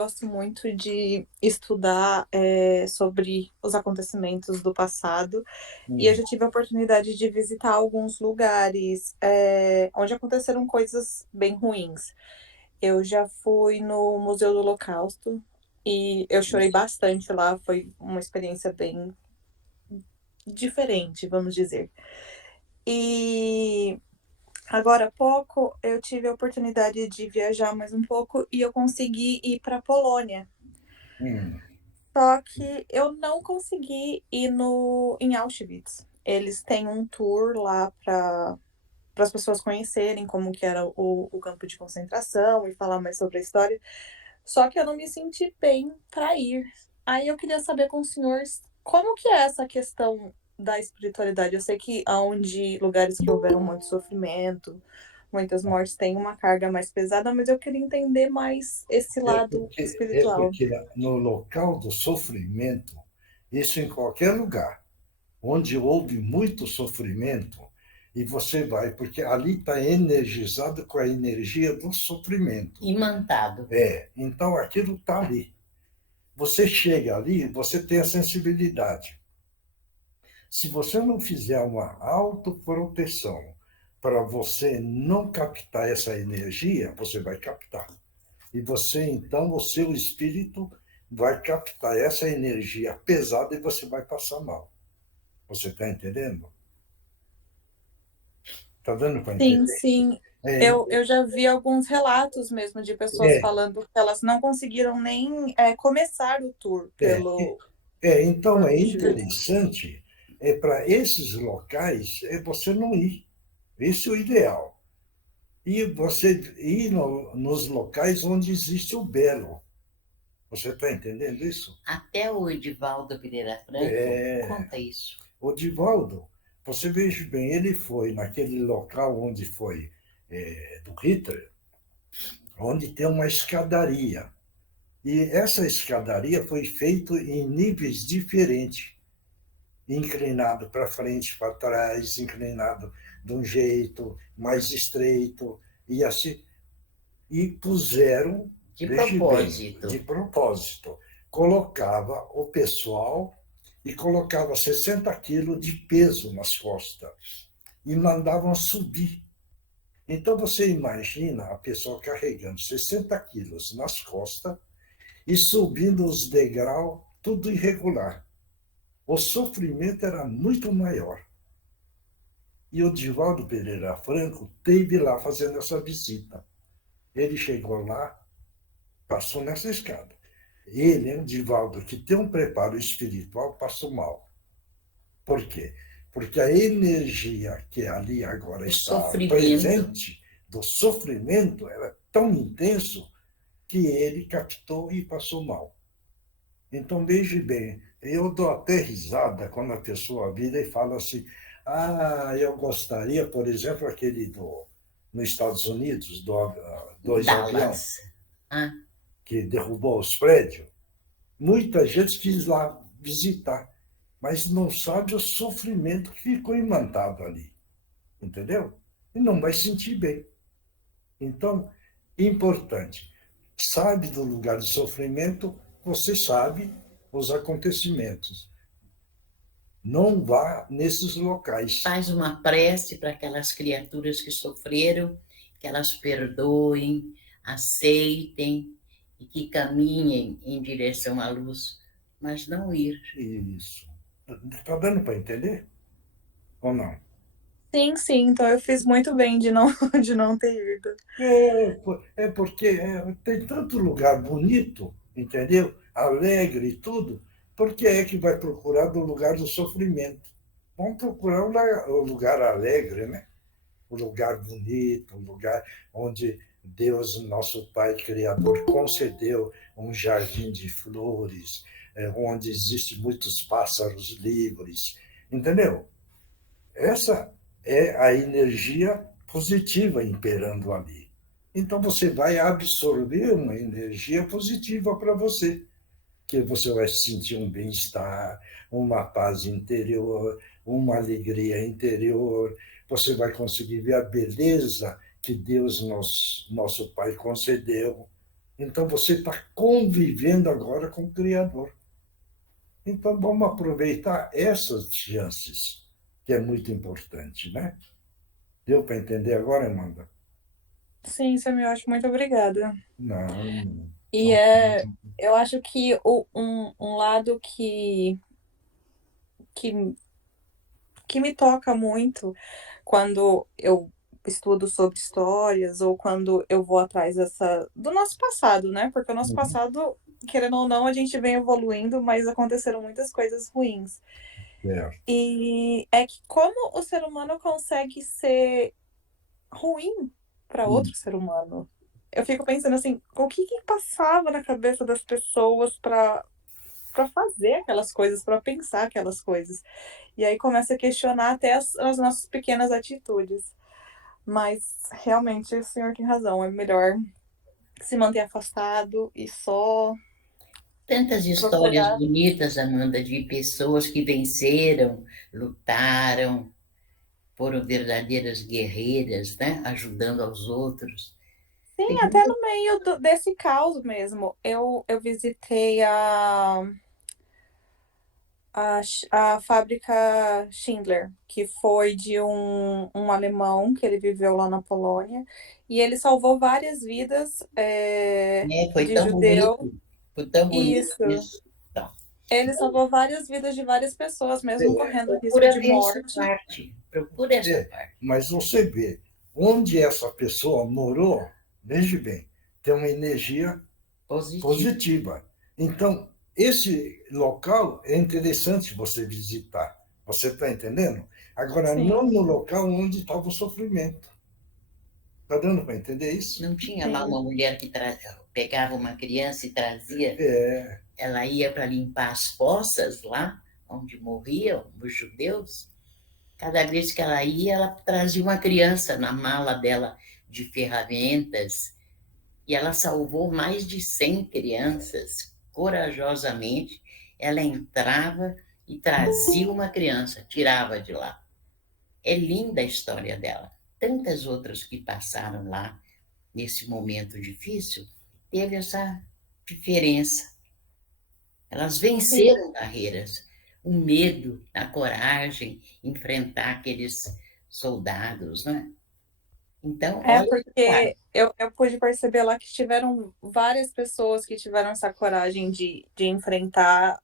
gosto muito de estudar sobre os acontecimentos do passado e eu Hum, já tive a oportunidade de visitar alguns lugares onde aconteceram coisas bem ruins. Eu já fui no Museu do Holocausto e eu chorei bastante lá, foi uma experiência bem diferente, vamos dizer. E agora há pouco eu tive a oportunidade de viajar mais um pouco e eu consegui ir para a Polônia. hum, Só que eu não consegui ir no em Auschwitz. Eles têm um tour lá para as pessoas conhecerem como que era o campo de concentração e falar mais sobre a história, só que eu não me senti bem para ir. Aí eu queria saber com os senhores como que é essa questão da espiritualidade. Eu sei que aonde lugares que houveram muito sofrimento, muitas mortes, tem uma carga mais pesada, mas eu queria entender mais esse lado é espiritual. porque no local do sofrimento, isso em qualquer lugar, onde houve muito sofrimento, e você vai, porque ali está energizado com a energia do sofrimento. Imantado. Então aquilo está ali. Você chega ali, você tem a sensibilidade. Se você não fizer uma autoproteção para você não captar essa energia, você vai captar. E você, então, o seu espírito vai captar essa energia pesada e você vai passar mal. Você está entendendo? Está dando para Sim, entender? sim. É, Eu já vi alguns relatos mesmo de pessoas é, falando que elas não conseguiram nem, começar o tour é. Então por é Auschwitz. interessante para esses locais você não ir. Esse é o ideal. E você ir nos locais onde existe o belo. Você está entendendo isso? Até o Edivaldo Pereira Franco É, conta isso. o Divaldo, você veja bem, ele foi naquele local onde foi do Hitler, onde tem uma escadaria. E essa escadaria foi feita em níveis diferentes, inclinado para frente, para trás, inclinado de um jeito mais estreito, e assim, e puseram, De veja bem, de propósito. propósito, colocava o pessoal e colocava 60 quilos de peso nas costas e mandavam subir. Então você imagina a pessoa carregando 60 quilos nas costas e subindo os degraus, tudo irregular. O sofrimento era muito maior. E o Divaldo Pereira Franco esteve lá fazendo essa visita. Ele chegou lá, passou nessa escada. Ele, o Divaldo, que tem um preparo espiritual, passou mal. Por quê? Porque a energia que ali agora O está sofrimento. presente, do sofrimento, era tão intenso que ele captou e passou mal. Então, veja bem, eu dou até risada quando a pessoa vira e fala assim: ah, eu gostaria, por exemplo, aquele nos Estados Unidos, dois aviões Dallas. Ah, que derrubou os prédios. Muita gente quis lá visitar, mas não sabe o sofrimento que ficou imantado ali, entendeu? E não vai sentir bem. Então, importante, sabe do lugar de sofrimento, você sabe os acontecimentos. Não vá nesses locais. faz uma prece para aquelas criaturas que sofreram, que elas perdoem, aceitem e que caminhem em direção à luz, mas não ir. Isso. Está dando para entender? Ou não? Sim, sim, então eu fiz muito bem de não de não ter ido. É porque tem tanto lugar bonito, entendeu? Alegre e tudo. Por que é que vai procurar do lugar do sofrimento? Vamos procurar o lugar alegre, né? O lugar bonito, o lugar onde Deus, nosso Pai Criador, concedeu um jardim de flores, onde existem muitos pássaros livres, entendeu? Essa é a energia positiva imperando ali. Então você vai absorver uma energia positiva para você, que você vai sentir um bem-estar, uma paz interior, uma alegria interior, você vai conseguir ver a beleza que Deus, nosso Pai, concedeu, Então você está convivendo agora com o Criador. Então vamos aproveitar essas chances, que é muito importante, né? Deu para entender agora, Amanda? Sim, Semiote, muito obrigada. Não. E eu acho que um lado que, que me toca muito quando eu estudo sobre histórias ou quando eu vou atrás do nosso passado, né? Porque o nosso passado, querendo ou não, a gente vem evoluindo, mas aconteceram muitas coisas ruins. É. E é que como o ser humano consegue ser ruim para outro ser humano? Eu fico pensando assim, o que passava na cabeça das pessoas para fazer aquelas coisas, para pensar aquelas coisas. E aí começa a questionar até as nossas pequenas atitudes. Mas realmente o senhor tem razão, é melhor se manter afastado e só Tantas histórias procurar. bonitas, Amanda, de pessoas que venceram, lutaram, foram verdadeiras guerreiras, né? Ajudando aos outros. Sim, Tem até muita- no meio desse caos mesmo. Eu visitei a fábrica Schindler, que foi de um alemão que ele viveu lá na Polônia, e ele salvou várias vidas Foi de tão judeu. bonito, foi tão bonito Isso. isso. Então, Ele salvou várias vidas de várias pessoas, mesmo correndo risco procura de ver essa morte. parte, procura essa É, parte. mas você vê, onde essa pessoa morou, veja bem, tem uma energia Positivo. positiva. Então, esse local é interessante você visitar. Você está entendendo? Agora, não Sim, no local onde estava o sofrimento. Está dando para entender isso? Não tinha lá sim. uma mulher que pegava uma criança e trazia, É, ela ia para limpar as fossas lá, onde morriam os judeus. Cada vez que ela ia, ela trazia uma criança na mala dela de ferramentas, e ela salvou mais de 100 crianças. Corajosamente, ela entrava e trazia uma criança, tirava de lá. É linda a história dela. Tantas outras que passaram lá nesse momento difícil, teve essa diferença. Elas Sim. venceram barreiras, o medo, a coragem, enfrentar aqueles soldados, né? Então, É, olha essa porque parte. eu pude perceber lá que tiveram várias pessoas que tiveram essa coragem de enfrentar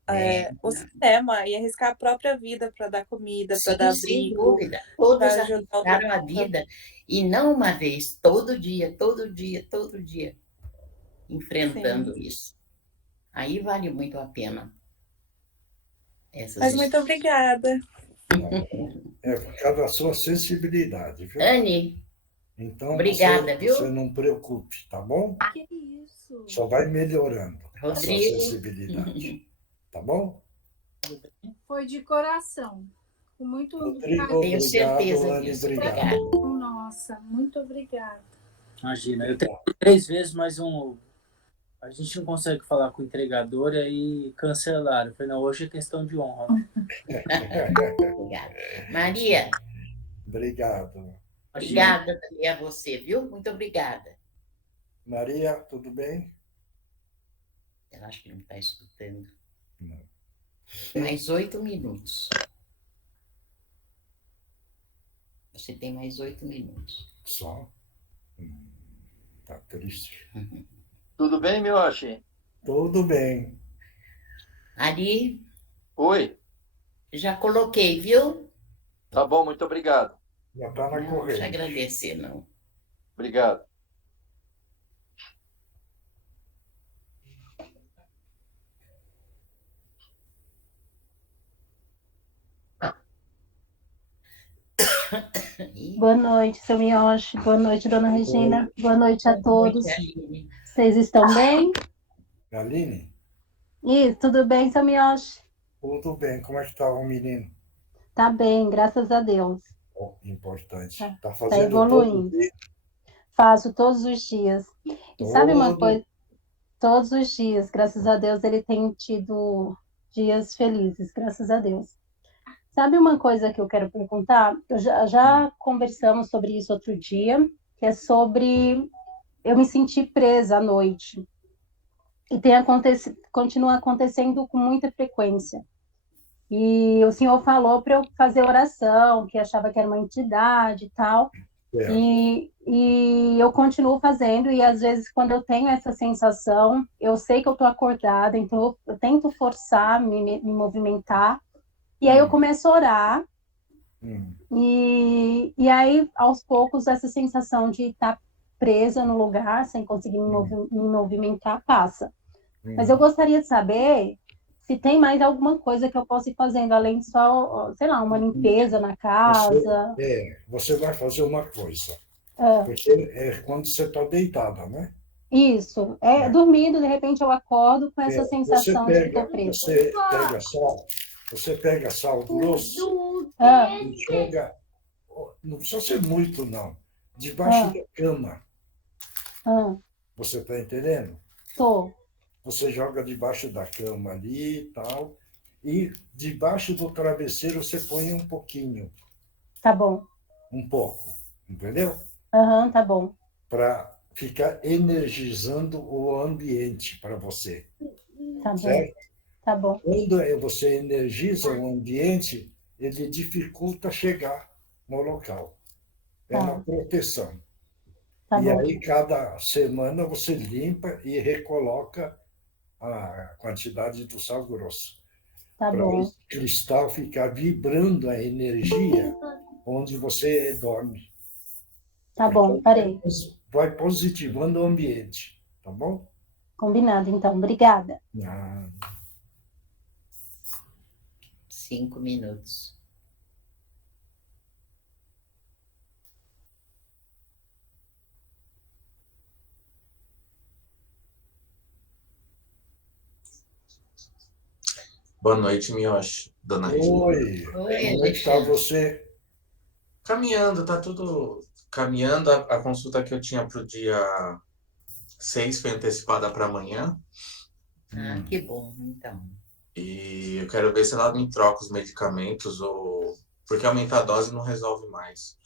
o sistema e arriscar a própria vida para dar comida, para dar Sim, sem abrigo, dúvida. para Todos ajudar outra arriscaram a pessoa. vida, e não uma vez, todo dia, todo dia, todo dia, Sim. enfrentando isso. Aí vale muito a pena essas Mas muito histórias. obrigada. é por causa da sua sensibilidade, viu? Anne, Então, obrigada, você viu? não preocupe, tá bom? Que isso? Só vai melhorando a sua Rodrigo, sensibilidade, tá bom? Foi de coração. Com muito Rodrigo, tenho obrigado. certeza Anne, disso. obrigado. Obrigada. Nossa, muito obrigada. Imagina, eu tentei 3 vezes, mas a gente não consegue falar com o entregador e aí cancelaram. Eu falei, não, hoje é questão de honra. Obrigada. Maria, Obrigado. obrigada também a você, viu? Muito obrigada. Maria, tudo bem? Eu acho que não está escutando. Não. Mais 8 minutos. Você tem mais 8 minutos. Só? Tá triste. Tudo bem, Miyoshi? Tudo bem. Ali, Oi, já coloquei, viu? tá bom, muito obrigado. Já está na Não, deixa eu corrente. agradecer, não. Obrigado. Boa noite, seu Miyoshi. Boa noite, dona Regina. Boa noite a todos. Aline. Vocês estão bem? Aline, Tudo bem, seu Miyoshi? tudo bem. Como é que está o menino? Tá bem, graças a Deus. Oh, importante. Tá, Está tá fazendo evoluindo. todo dia. Faço todos os dias. E sabe uma Todo. coisa? Todos os dias, graças a Deus, ele tem tido dias felizes, graças a Deus. Sabe uma coisa que eu quero perguntar? Eu já conversamos sobre isso outro dia, que é sobre eu me sentir presa à noite. e continua acontecendo com muita frequência. E o senhor falou para eu fazer oração, que achava que era uma entidade e tal. É. E eu continuo fazendo, e às vezes quando eu tenho essa sensação, eu sei que eu estou acordada, então eu tento forçar, me movimentar, e aí eu começo a orar, e aí aos poucos essa sensação de estar presa no lugar, sem conseguir me movimentar, passa. Mas eu gostaria de saber se tem mais alguma coisa que eu possa ir fazendo, além de só, sei lá, uma limpeza na casa. Você vai fazer uma coisa. É. Porque é quando você está deitada, né? Isso. Dormindo, de repente eu acordo com essa sensação de que estou presa. Você pega sal grosso e joga, não precisa ser muito, não, debaixo da cama. Você está entendendo? Tô. Você joga debaixo da cama ali e tal, e debaixo do travesseiro você põe um pouquinho. Tá bom. Um pouco, entendeu? Tá bom. Para ficar energizando o ambiente para você. Tá bom. Certo? Tá bom. Quando você energiza o ambiente, ele dificulta chegar no local. É uma proteção. Tá e bom. aí, cada semana, você limpa e recoloca a quantidade do sal grosso. Tá para bom. o cristal ficar vibrando a energia onde você dorme. Tá bom, parei. Vai positivando o ambiente, tá bom? Combinado, então. Obrigada. 5 minutos. Boa noite, Miyoshi, dona Regina. Oi, como é que está você? Caminhando, tá tudo caminhando. A consulta que eu tinha para o dia 6 foi antecipada para amanhã. Ah, que bom, então. E eu quero ver se ela me troca os medicamentos, ou porque aumentar a dose não resolve mais.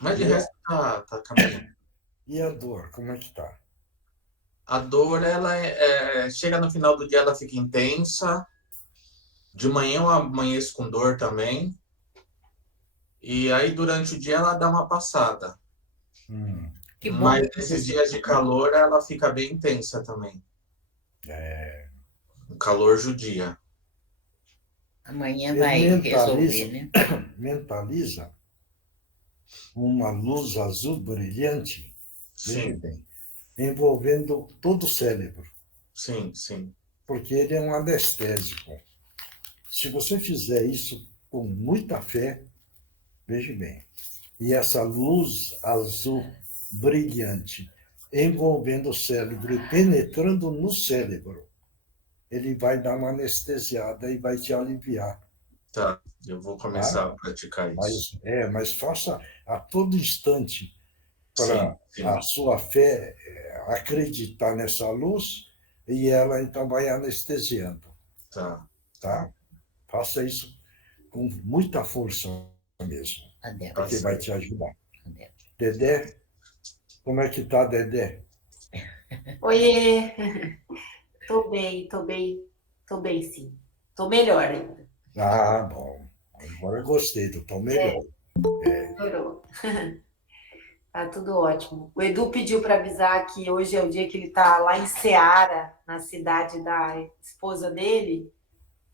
Mas de resto tá caminhando. E a dor, como é que tá? A dor, ela chega no final do dia, ela fica intensa. De manhã eu amanheço com dor também. E aí, durante o dia, ela dá uma passada. Que bom. Mas nesses dias de calor, ela fica bem intensa também. O calor judia. Amanhã vai resolver, né? Mentaliza uma luz azul brilhante, veja bem, envolvendo todo o cérebro. Sim, sim. Porque ele é um anestésico. Se você fizer isso com muita fé, veja bem, e essa luz azul brilhante envolvendo o cérebro e penetrando no cérebro, ele vai dar uma anestesiada e vai te aliviar. Tá, eu vou começar a praticar isso. Mas faça a todo instante para a sua fé acreditar nessa luz e ela então vai anestesiando. Tá? Faça isso com muita força mesmo, porque vai te ajudar. Dedé, como é que tá, Dedé? Oiê! Tô bem sim. Tô melhor ainda. Ah, bom. Agora eu gostei, tô melhor. Melhorou. Tá tudo ótimo. O Edu pediu para avisar que hoje é o dia que ele tá lá em Ceará, na cidade da esposa dele,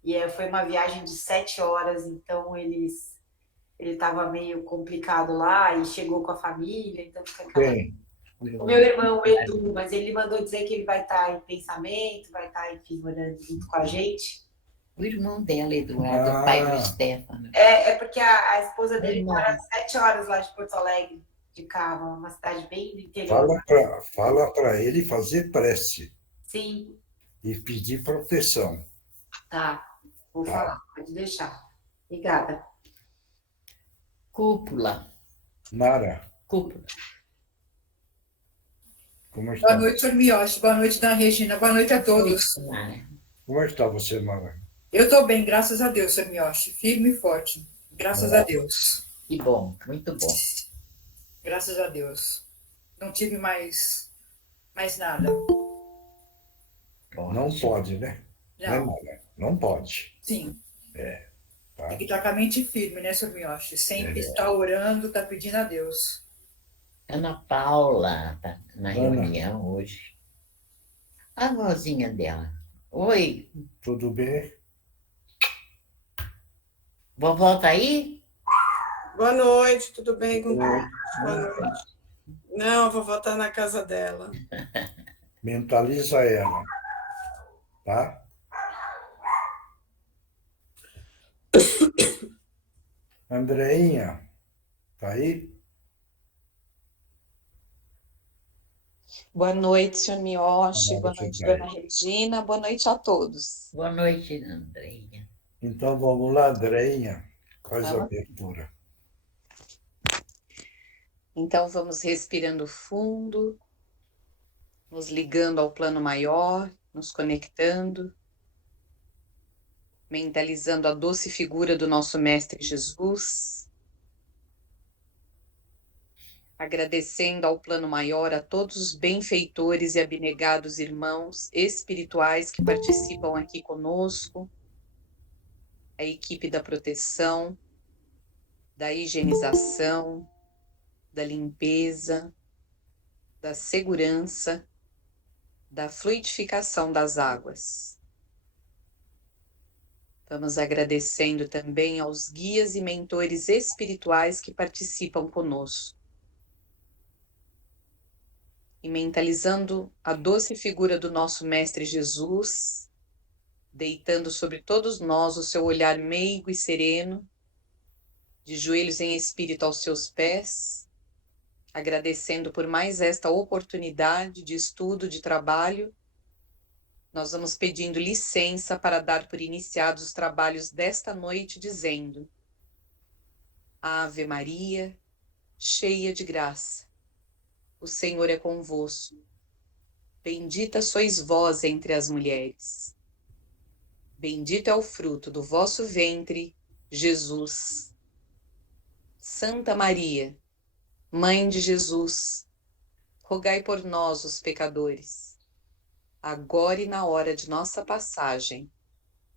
e foi uma viagem de 7 horas, então ele estava meio complicado lá e chegou com a família, então fica aquela... O meu irmão, o Edu, mas ele mandou dizer que ele vai estar em pensamento, vai estar, enfim, orando junto com a gente. O irmão dela, Eduardo, o pai do Stefano. Porque a esposa dele mora 7 horas lá de Porto Alegre, de carro, uma cidade bem do interior. Fala para ele fazer prece. Sim. E pedir proteção. Tá, vou falar, pode deixar. Obrigada. Cúpula. Nara. Cúpula. Como é que Boa noite, Sr. Miyoshi. Boa noite, dona Regina. Boa noite a todos. Como é que está você, Nara? Eu estou bem, graças a Deus, Sr. Miyoshi. Firme e forte. Graças a Deus. Que bom, muito bom. Graças a Deus. Não tive mais nada. Não pode, né? Não. Não pode. Sim. Tá? Tem que estar com a mente firme, né, Sr. Miyoshi? Sempre está orando, está pedindo a Deus. Ana Paula está na Ana. reunião hoje. A vozinha dela. Oi, Tudo bem? vovó tá aí? Boa noite, tudo bem com Oi. todos? Boa noite. Não, a vovó está na casa dela. Mentaliza ela. Tá? Andreinha, tá aí? Boa noite, senhor Miyoshi. Boa noite, Pai. dona Regina. Boa noite a todos. Boa noite, Andreia. Então vamos lá, Andreinha. Faz a Vamos. abertura. Então vamos respirando fundo, nos ligando ao plano maior, nos conectando, mentalizando a doce figura do nosso Mestre Jesus, agradecendo ao plano maior a todos os benfeitores e abnegados irmãos espirituais que participam aqui conosco, a equipe da proteção, da higienização, da limpeza, da segurança, da fluidificação das águas. Vamos agradecendo também aos guias e mentores espirituais que participam conosco. E mentalizando a doce figura do nosso Mestre Jesus, deitando sobre todos nós o seu olhar meigo e sereno, de joelhos em espírito aos seus pés, agradecendo por mais esta oportunidade de estudo, de trabalho, nós vamos pedindo licença para dar por iniciados os trabalhos desta noite, dizendo: Ave Maria, cheia de graça, o Senhor é convosco. Bendita sois vós entre as mulheres. Bendito é o fruto do vosso ventre, Jesus. Santa Maria, Mãe de Jesus, rogai por nós, os pecadores, agora e na hora de nossa passagem.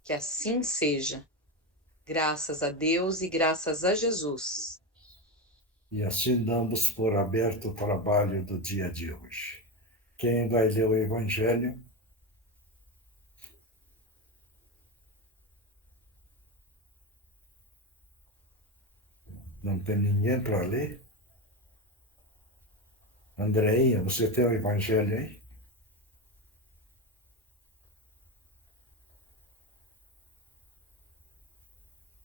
Que assim seja. Graças a Deus e graças a Jesus. E assim damos por aberto o trabalho do dia de hoje. Quem vai ler o Evangelho? Não tem ninguém para ler? Andreinha, você tem o Evangelho aí?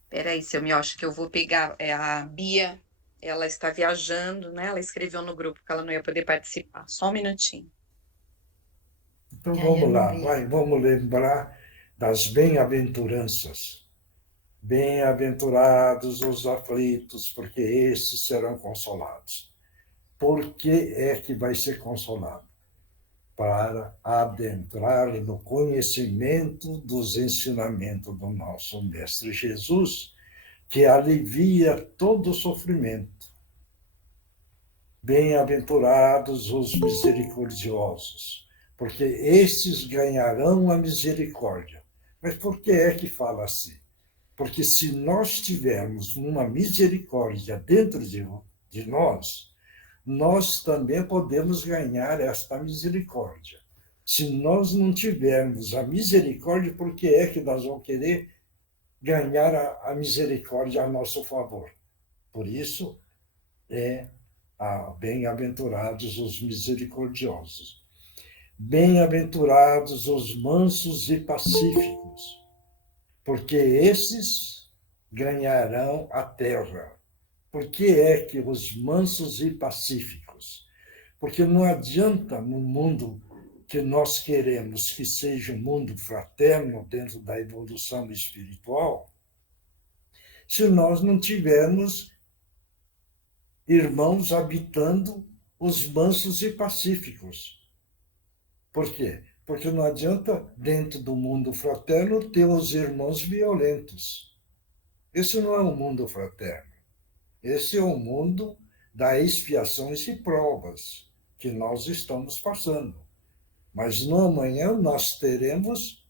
Peraí, seu Miyoshi, que eu vou pegar. A Bia, ela está viajando, né? Ela escreveu no grupo que ela não ia poder participar. Só um minutinho. Então vamos lá, vamos lembrar das bem-aventuranças. Bem-aventurados os aflitos, porque esses serão consolados. Por que é que vai ser consolado? Para adentrar no conhecimento dos ensinamentos do nosso Mestre Jesus, que alivia todo o sofrimento. Bem-aventurados os misericordiosos, porque estes ganharão a misericórdia. Mas por que é que fala assim? Porque se nós tivermos uma misericórdia dentro de nós também podemos ganhar esta misericórdia. Se nós não tivermos a misericórdia, por que é que nós vamos querer ganhar a misericórdia a nosso favor? Por isso, bem-aventurados os misericordiosos. Bem-aventurados os mansos e pacíficos, porque esses ganharão a terra. Por que é que os mansos e pacíficos? Porque não adianta no mundo que nós queremos que seja um mundo fraterno dentro da evolução espiritual, se nós não tivermos irmãos habitando os mansos e pacíficos. Por quê? Porque não adianta, dentro do mundo fraterno, ter os irmãos violentos. Esse não é um mundo fraterno. Esse é o mundo das expiações e provas que nós estamos passando. Mas no amanhã nós teremos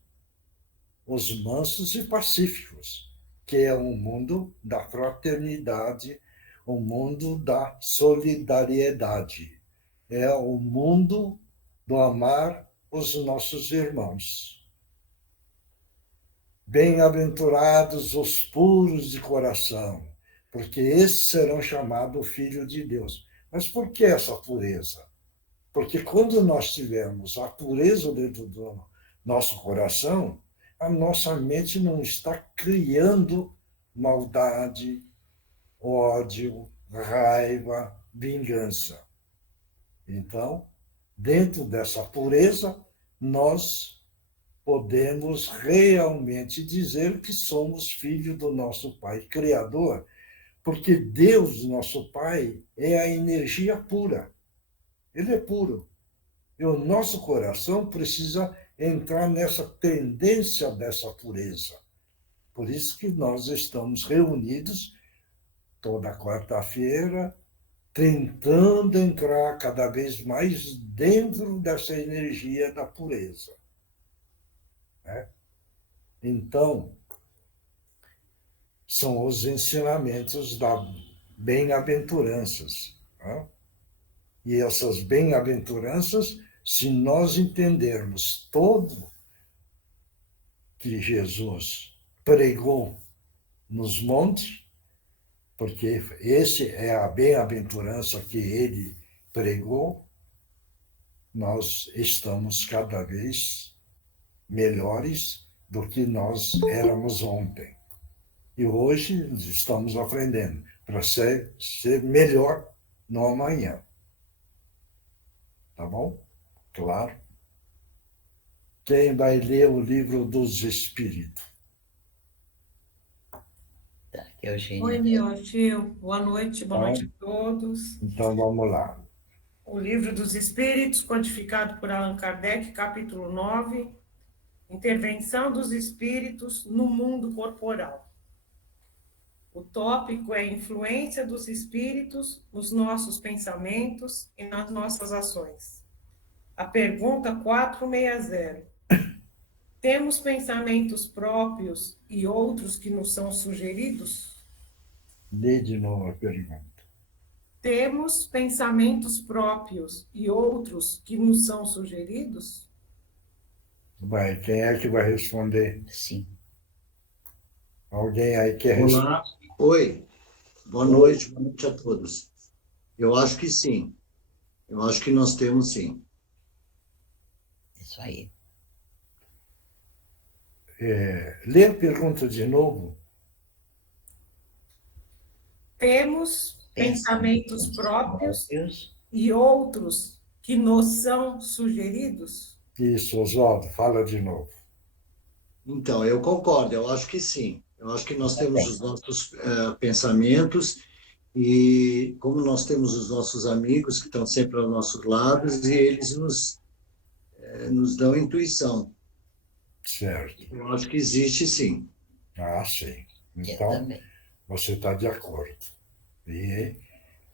os mansos e pacíficos, que é o mundo da fraternidade, o mundo da solidariedade, é o mundo do amar os nossos irmãos. Bem-aventurados os puros de coração, porque esses serão chamados filhos de Deus. Mas por que essa pureza? Porque quando nós tivermos a pureza dentro do nosso coração, a nossa mente não está criando maldade, ódio, raiva, vingança. Então, dentro dessa pureza, nós podemos realmente dizer que somos filhos do nosso Pai Criador, porque Deus, nosso Pai, é a energia pura. Ele é puro. E o nosso coração precisa entrar nessa tendência dessa pureza. Por isso que nós estamos reunidos toda quarta-feira, tentando entrar cada vez mais dentro dessa energia da pureza. Né? Então, são os ensinamentos da bem-aventuranças. Né? E essas bem-aventuranças, se nós entendermos todo que Jesus pregou nos montes, porque esse é a bem-aventurança que ele pregou, nós estamos cada vez melhores do que nós éramos ontem. E hoje estamos aprendendo para ser melhor no amanhã. Tá bom? Claro. Quem vai ler o livro dos Espíritos? Tá, Eugênia. Oi, Miochi. Boa noite a todos. Então vamos lá. O Livro dos Espíritos, codificado por Allan Kardec, capítulo 9, Intervenção dos Espíritos no Mundo Corporal. O tópico é a influência dos espíritos nos nossos pensamentos e nas nossas ações. A pergunta 460. Temos pensamentos próprios e outros que nos são sugeridos? Lê de novo a pergunta. Temos pensamentos próprios e outros que nos são sugeridos? Vai, quem é que vai responder? Sim. Alguém aí quer responder? Olá. Oi. Boa noite a todos. Eu acho que sim. Eu acho que nós temos sim. Isso aí. Lê a pergunta de novo. Temos pensamentos próprios e outros que nos são sugeridos? Isso, Oswaldo, fala de novo. Então, eu concordo, eu acho que sim. Eu acho que nós temos os nossos pensamentos e como nós temos os nossos amigos que estão sempre aos nossos lados e eles nos dão intuição. Certo. Eu acho que existe sim. Ah, sim. Então, você está de acordo. E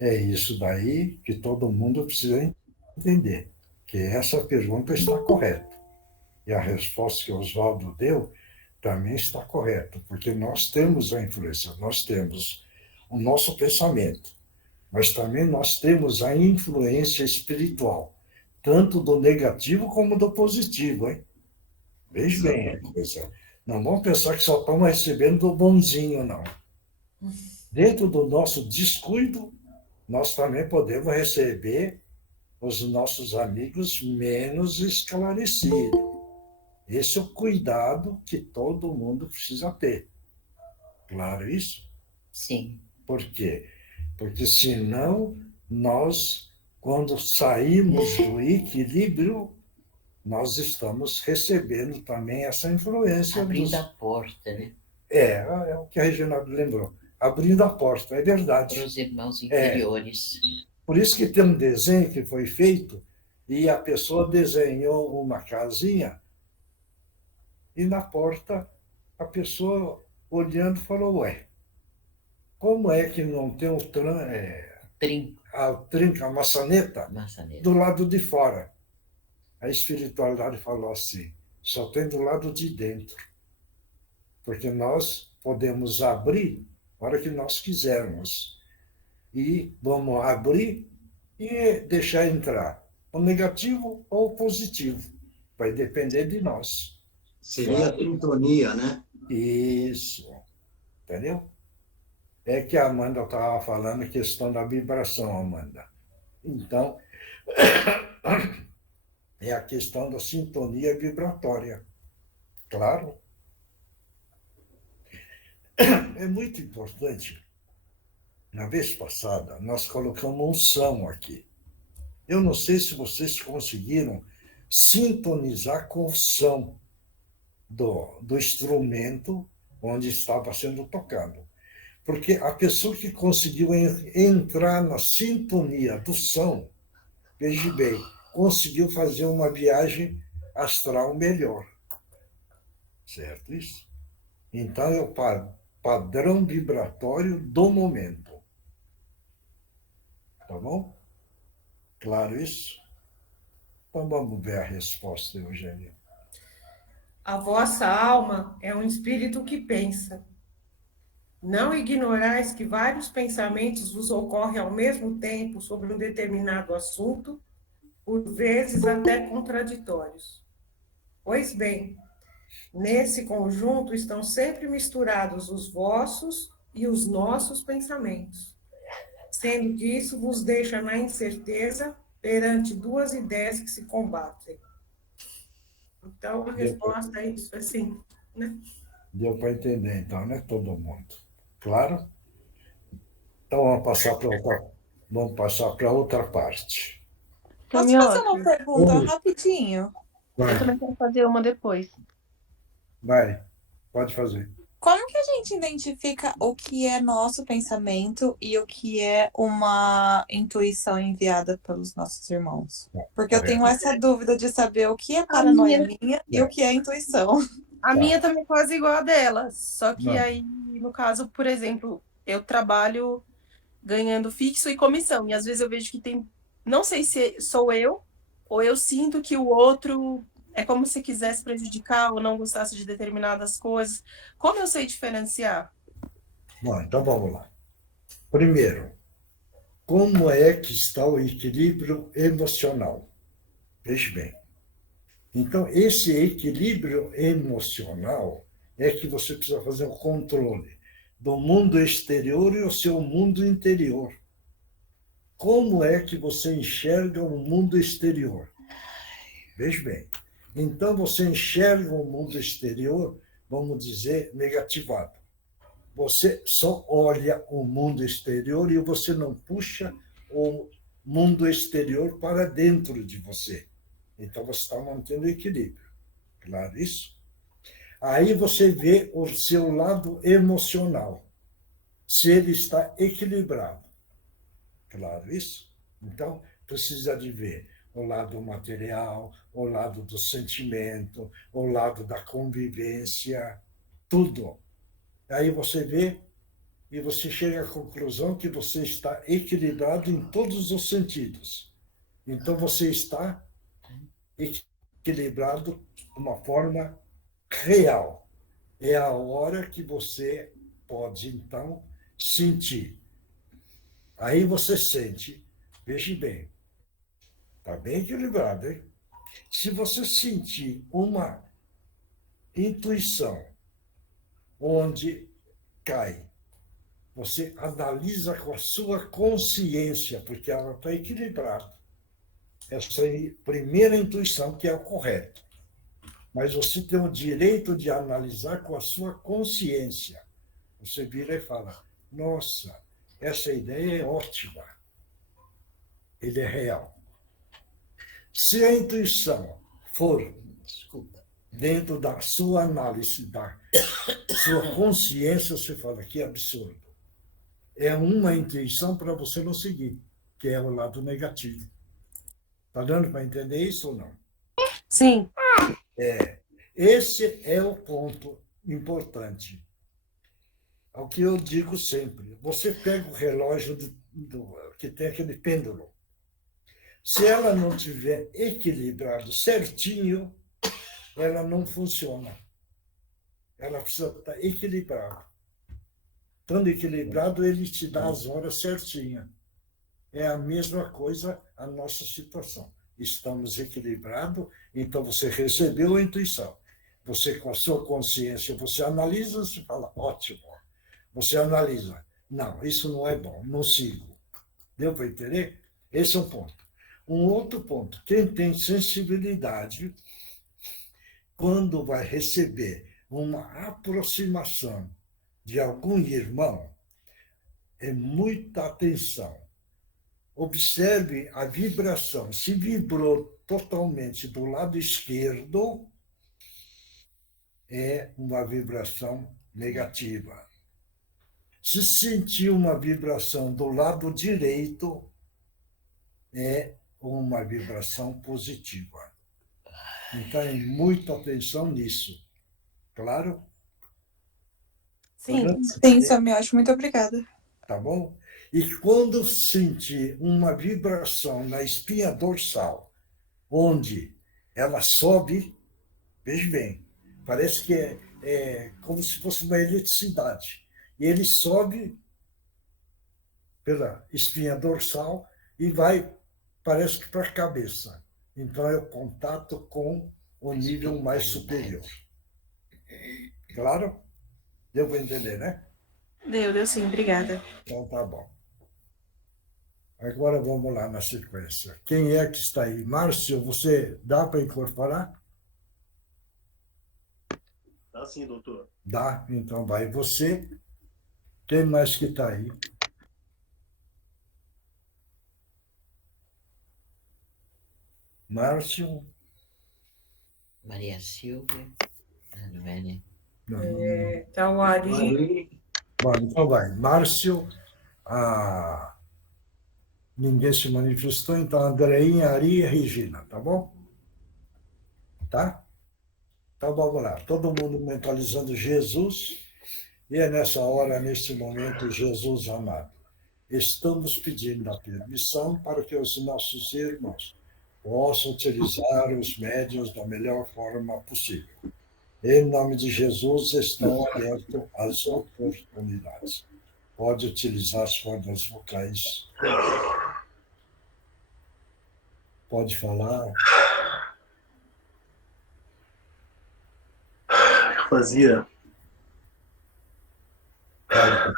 é isso daí que todo mundo precisa entender, que essa pergunta está correta. E a resposta que o Oswaldo deu também está correta, porque nós temos a influência, nós temos o nosso pensamento, mas também nós temos a influência espiritual, tanto do negativo como do positivo, hein? Veja bem a coisa. Não vamos pensar que só estamos recebendo do bonzinho, não. Dentro do nosso descuido, nós também podemos receber os nossos amigos menos esclarecidos. Esse é o cuidado que todo mundo precisa ter. Claro isso? Sim. Por quê? Porque senão nós, quando saímos do equilíbrio, nós estamos recebendo também essa influência. Abrindo a porta, né? É o que a Reginaldo lembrou. Abrindo a porta, é verdade. Para os irmãos inferiores. Por isso que tem um desenho que foi feito e a pessoa desenhou uma casinha e na porta a pessoa olhando falou, ué, como é que não tem Trinco. a maçaneta do lado de fora? a espiritualidade falou assim, só tem do lado de dentro. Porque nós podemos abrir a hora que nós quisermos. E vamos abrir e deixar entrar o negativo ou o positivo. Vai depender de nós. Seria a sintonia, né? Isso. Entendeu? É que a Amanda estava falando a questão da vibração, Amanda. Então, é a questão da sintonia vibratória. Claro. É muito importante. Na vez passada, nós colocamos um som aqui. Eu não sei se vocês conseguiram sintonizar com o som do instrumento onde estava sendo tocado. Porque a pessoa que conseguiu entrar na sintonia do som, veja bem, conseguiu fazer uma viagem astral melhor. Certo isso? Então, é o padrão vibratório do momento. Tá bom? Claro isso? Então, vamos ver a resposta, Eugênio. A vossa alma é um espírito que pensa. Não ignorais que vários pensamentos vos ocorrem ao mesmo tempo sobre um determinado assunto, por vezes até contraditórios. Pois bem, nesse conjunto estão sempre misturados os vossos e os nossos pensamentos, sendo que isso vos deixa na incerteza perante duas ideias que se combatem. Então, a resposta é isso, assim, né? Deu para entender, então, né? Todo mundo. Claro? Então, vamos passar para outra parte. Posso fazer uma pergunta rapidinho? Vai. Eu também quero fazer uma depois. Vai, pode fazer. Como que a gente identifica o que é nosso pensamento e o que é uma intuição enviada pelos nossos irmãos? Porque eu tenho essa dúvida de saber o que é paranoia minha e o que é intuição. A minha também é quase igual a dela, só que Não. aí, no caso, por exemplo, eu trabalho ganhando fixo e comissão, e às vezes eu vejo que tem, não sei se sou eu, ou eu sinto que o outro é como se quisesse prejudicar ou não gostasse de determinadas coisas. Como eu sei diferenciar? Bom, então vamos lá. Primeiro, como é que está o equilíbrio emocional? Veja bem. Então, esse equilíbrio emocional é que você precisa fazer o controle do mundo exterior e o seu mundo interior. Como é que você enxerga o mundo exterior? Veja bem. Então, você enxerga o mundo exterior, vamos dizer, negativado. Você só olha o mundo exterior e você não puxa o mundo exterior para dentro de você. Então, você está mantendo o equilíbrio. Claro isso? Aí você vê o seu lado emocional, se ele está equilibrado. Claro isso? Então, precisa de ver o lado material, o lado do sentimento, o lado da convivência, tudo. Aí você vê e você chega à conclusão que você está equilibrado em todos os sentidos. Então, você está equilibrado de uma forma real. É a hora que você pode, então, sentir. Aí você sente, veja bem, está bem equilibrado, hein? Se você sentir uma intuição onde cai, você analisa com a sua consciência, porque ela está equilibrada. Essa é a primeira intuição que é o correto. Mas você tem o direito de analisar com a sua consciência. Você vira e fala, nossa, essa ideia é ótima. Ele é real. Se a intuição for dentro da sua análise, da sua consciência, você fala, que absurdo. É uma intuição para você não seguir, que é o lado negativo. Está dando para entender isso ou não? Sim. Esse é o ponto importante. É o que eu digo sempre. Você pega o relógio que tem aquele pêndulo. Se ela não tiver equilibrado certinho, ela não funciona. Ela precisa estar equilibrada. Estando equilibrado, ele te dá as horas certinhas. É a mesma coisa a nossa situação. Estamos equilibrados, então você recebeu a intuição. Você, com a sua consciência, você analisa, você fala, ótimo. Você analisa, não, isso não é bom, não sigo. Deu para entender? Esse é um ponto. Um outro ponto, quem tem sensibilidade, quando vai receber uma aproximação de algum irmão, é muita atenção. Observe a vibração. Se vibrou totalmente do lado esquerdo, é uma vibração negativa. Se sentir uma vibração do lado direito, é uma vibração positiva. Então, muita atenção nisso. Claro? Sim, sim, Samioshi, muito obrigada. Tá bom? E quando sentir uma vibração na espinha dorsal, onde ela sobe, veja bem, parece que é como se fosse uma eletricidade. E ele sobe pela espinha dorsal e vai, parece que para a cabeça. Então, é o contato com o nível mais superior. Claro? Deu para entender, né? Deu sim, obrigada. Então, tá bom. Agora vamos lá na sequência. Quem é que está aí? Márcio, você dá para incorporar? Dá sim, doutor. Dá, então vai você. Quem mais que está aí? Márcio. Maria Silvia. Não é, né? Tauari. Bom, então vai. Márcio, ninguém se manifestou, então Andreinha, Ari e Regina, tá bom? Tá? Então vamos lá. Todo mundo mentalizando Jesus. E é nessa hora, nesse momento, Jesus amado, estamos pedindo a permissão para que os nossos irmãos possam utilizar os médiuns da melhor forma possível. Em nome de Jesus, estão abertas as oportunidades. Pode utilizar as cordas vocais. Pode falar. Fazia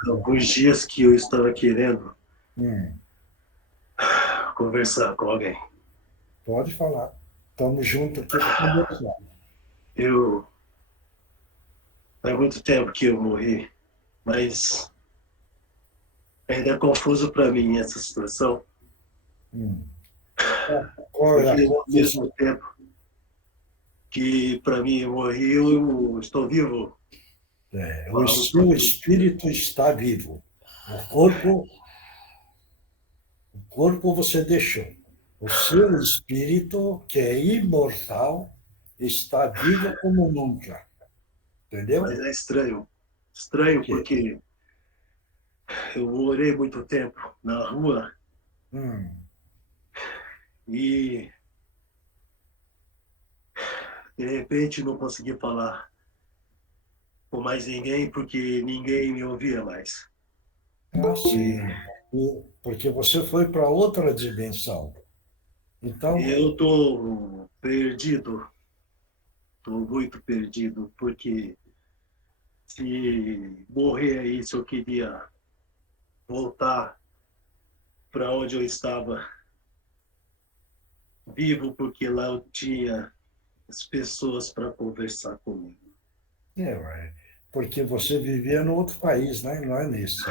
alguns dias que eu estava querendo conversar com alguém. Pode falar. Estamos juntos aqui para conversar. Faz muito tempo que eu morri, mas ainda é confuso para mim essa situação. Qual é a ao mesmo tempo que para mim eu morri, eu estou vivo. O seu espírito está vivo. O corpo você deixou. O seu espírito, que é imortal, está vivo como nunca. Entendeu? Mas é estranho. Estranho porque eu morei muito tempo na rua e de repente não consegui falar com mais ninguém porque ninguém me ouvia mais. Sim. Porque você foi para outra dimensão. Então, eu estou perdido. Estou muito perdido, porque se morrer é isso, eu queria voltar para onde eu estava vivo, porque lá eu tinha as pessoas para conversar comigo. Porque você vivia no outro país, né? Não é nesse.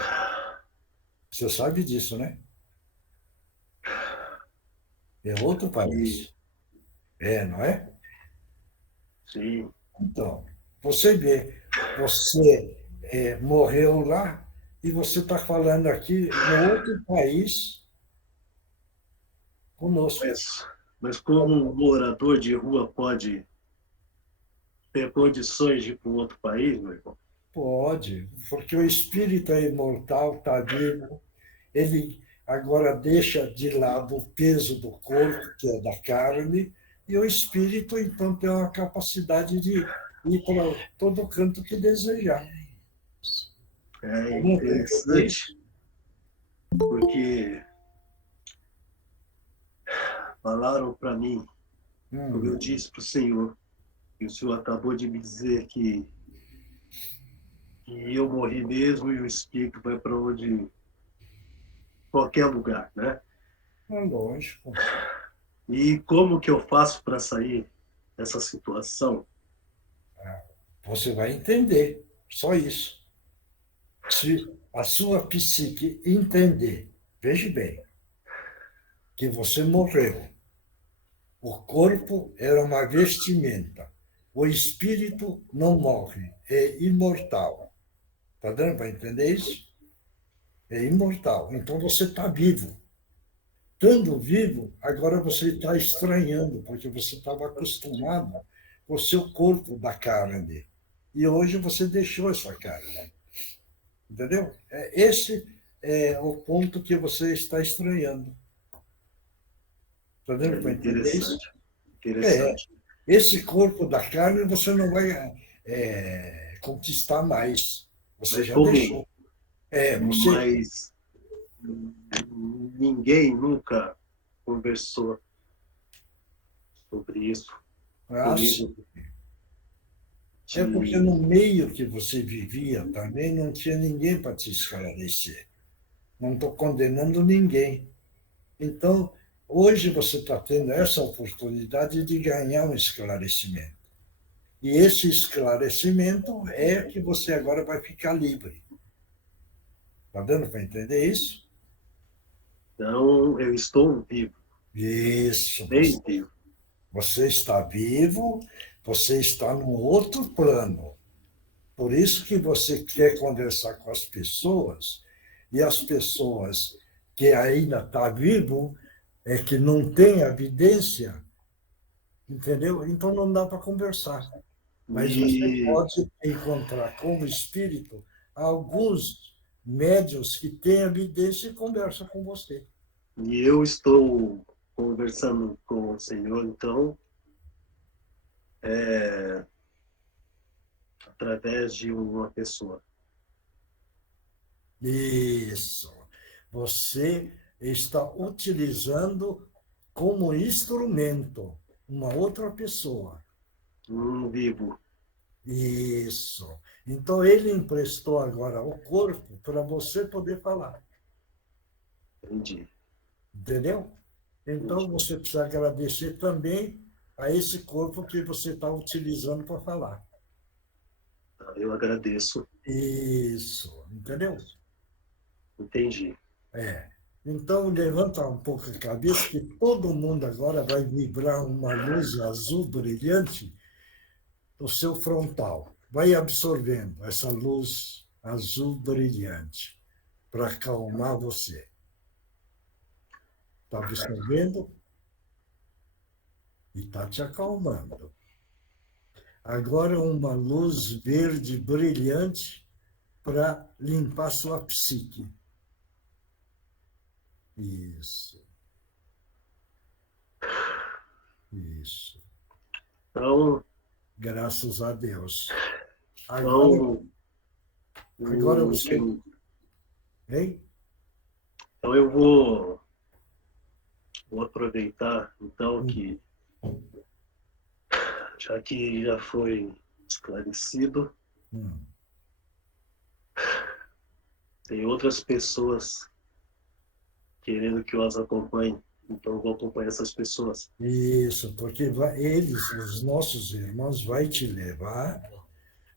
Você sabe disso, né? É outro país. Não é? Sim. Então, você vê, você morreu lá e você está falando aqui no outro país conosco. Mas como um morador de rua pode ter condições de ir para um outro país, meu irmão? Pode, porque o espírito é imortal, está vivo. agora deixa de lado o peso do corpo, que é da carne, e o espírito, então, tem uma capacidade de ir para todo canto que desejar. É interessante, porque falaram para mim, como eu disse para o senhor, e o senhor acabou de me dizer que eu morri mesmo e o espírito vai para onde qualquer lugar, né? É lógico. E como que eu faço para sair dessa situação? Você vai entender, só isso. Se a sua psique entender, veja bem, que você morreu, o corpo era uma vestimenta, o espírito não morre, é imortal. Está dando para entender isso? É imortal. Então você está vivo. Estando vivo, agora você está estranhando, porque você estava acostumado com o seu corpo da carne. E hoje você deixou essa carne. Entendeu? Esse é o ponto que você está estranhando. Está dando para entender isso? Interessante. Esse corpo da carne você não vai conquistar mais. Você já deixou. Mas ninguém nunca conversou sobre isso comigo. É porque no meio que você vivia também não tinha ninguém para te esclarecer. Não estou condenando ninguém. Então, hoje você está tendo essa oportunidade de ganhar um esclarecimento. E esse esclarecimento é que você agora vai ficar livre. Está dando para entender isso? Então, eu estou vivo. Isso. Bem vivo. Você está vivo, você está num outro plano. Por isso que você quer conversar com as pessoas, e as pessoas que ainda estão vivas, que não têm evidência, entendeu? Então não dá para conversar. Mas você pode encontrar com o espírito alguns médiuns que têm evidência e conversam com você. E eu estou conversando com o senhor, então, através de uma pessoa. Isso. Você está utilizando como instrumento uma outra pessoa. Vivo. Isso. Então, ele emprestou agora o corpo para você poder falar. Entendi. Entendeu? Então, você precisa agradecer também a esse corpo que você está utilizando para falar. Eu agradeço. Isso. Entendeu? Entendi. Então, levanta um pouco a cabeça que todo mundo agora vai vibrar uma luz azul brilhante no seu frontal. Vai absorvendo essa luz azul brilhante para acalmar você. Está absorvendo e está te acalmando. Agora uma luz verde brilhante para limpar sua psique. Isso. Isso. Então, graças a Deus. Agora você... Hein? Então eu vou aproveitar, então, que já que já foi esclarecido, tem outras pessoas querendo que eu as acompanhe, então eu vou acompanhar essas pessoas. Isso, porque eles, os nossos irmãos, vai te levar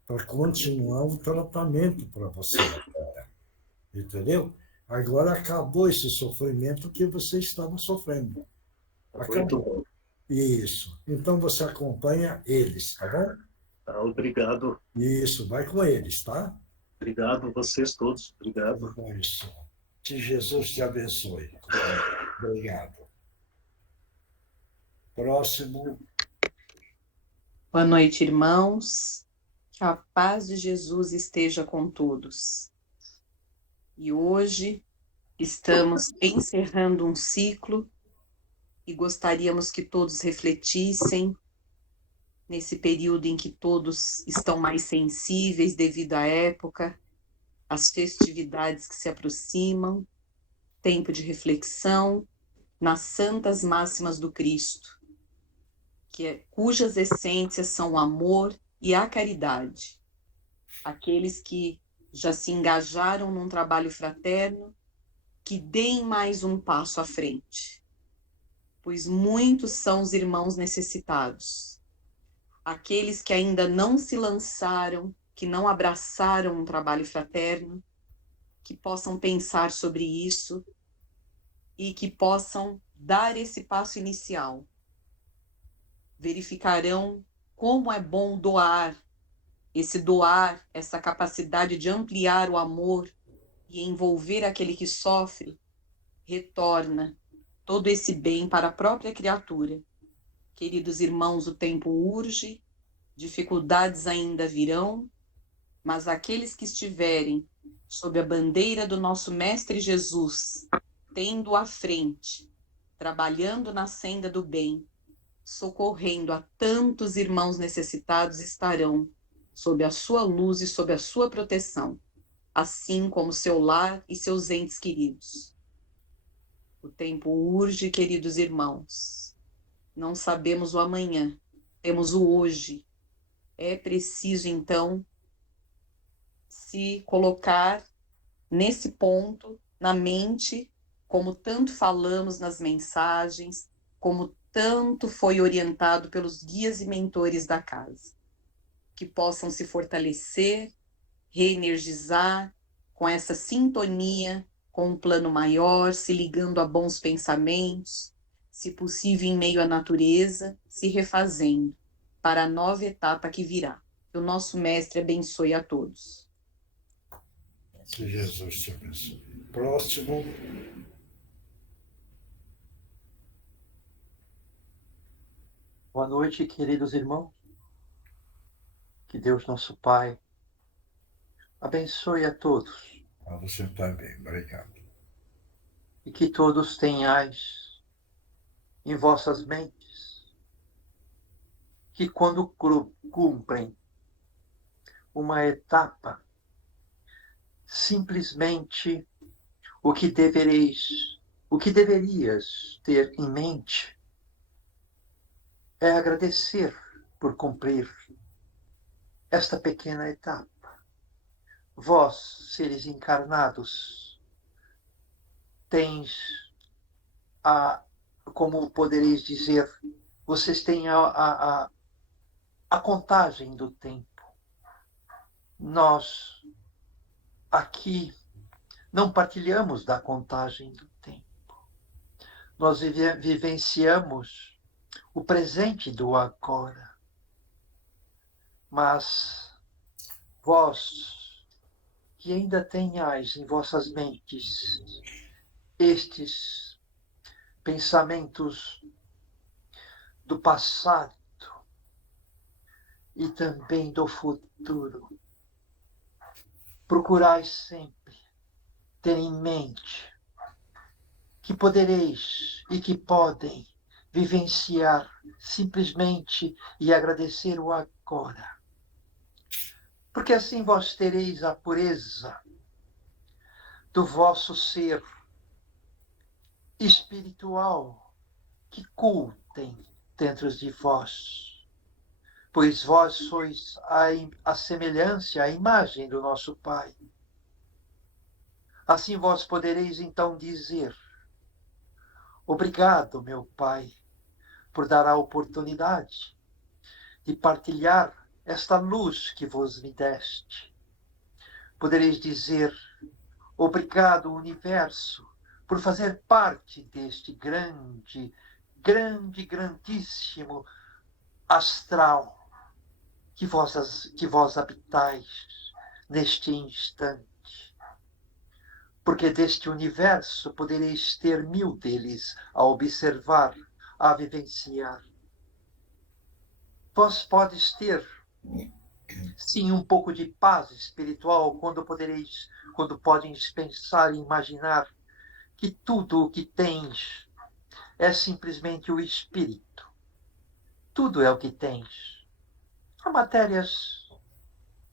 para continuar o tratamento para você. Entendeu? Agora acabou esse sofrimento que você estava sofrendo. Acabou. Muito bom. Isso. Então você acompanha eles, tá bom? Tá, obrigado. Isso, vai com eles, tá? Obrigado, vocês todos. Obrigado. Isso. Que Jesus te abençoe. Obrigado. Próximo. Boa noite, irmãos. Que a paz de Jesus esteja com todos. E hoje Estamos encerrando um ciclo e gostaríamos que todos refletissem nesse período em que todos estão mais sensíveis devido à época, às festividades que se aproximam, tempo de reflexão nas santas máximas do Cristo, cujas essências são o amor e a caridade. Aqueles que já se engajaram num trabalho fraterno, que deem mais um passo à frente, pois muitos são os irmãos necessitados. Aqueles que ainda não se lançaram, que não abraçaram um trabalho fraterno, que possam pensar sobre isso e que possam dar esse passo inicial. Verificarão como é bom doar, essa capacidade de ampliar o amor e envolver aquele que sofre, retorna todo esse bem para a própria criatura. Queridos irmãos, o tempo urge, dificuldades ainda virão, mas aqueles que estiverem sob a bandeira do nosso Mestre Jesus, tendo à frente, trabalhando na senda do bem, socorrendo a tantos irmãos necessitados, estarão sob a sua luz e sob a sua proteção, assim como seu lar e seus entes queridos. O tempo urge, queridos irmãos. Não sabemos o amanhã, temos o hoje. É preciso, então, se colocar nesse ponto, na mente, como tanto falamos nas mensagens, como tanto foi orientado pelos guias e mentores da casa. Que possam se fortalecer, reenergizar com essa sintonia com um plano maior, se ligando a bons pensamentos, se possível em meio à natureza, se refazendo para a nova etapa que virá. Que o nosso Mestre abençoe a todos. Que Jesus te abençoe. Próximo. Boa noite, queridos irmãos. Que Deus, nosso Pai, abençoe a todos. A você também, obrigado. E que todos tenhais em vossas mentes que quando cumprem uma etapa, simplesmente o que deverias ter em mente é agradecer por cumprir esta pequena etapa. Vós, seres encarnados, como podereis dizer, vocês têm a contagem do tempo. Nós, aqui, não partilhamos da contagem do tempo. Nós vivenciamos o presente do agora. Mas vós, que ainda tenhais em vossas mentes estes pensamentos do passado e também do futuro, procurai sempre ter em mente que podereis e que podem vivenciar simplesmente e agradecer o agora. Porque assim vós tereis a pureza do vosso ser espiritual que cultem dentro de vós, pois vós sois a semelhança, a imagem do nosso Pai. Assim vós podereis então dizer: obrigado, meu Pai, por dar a oportunidade de partilhar esta luz que vos me deste. Podereis dizer: obrigado, universo, por fazer parte deste grandíssimo astral que vós habitais neste instante. Porque deste universo podereis ter 1000 deles a observar, a vivenciar. Vós podes ter, sim, um pouco de paz espiritual quando podem pensar e imaginar que tudo o que tens é simplesmente o espírito. Tudo é o que tens. Há matérias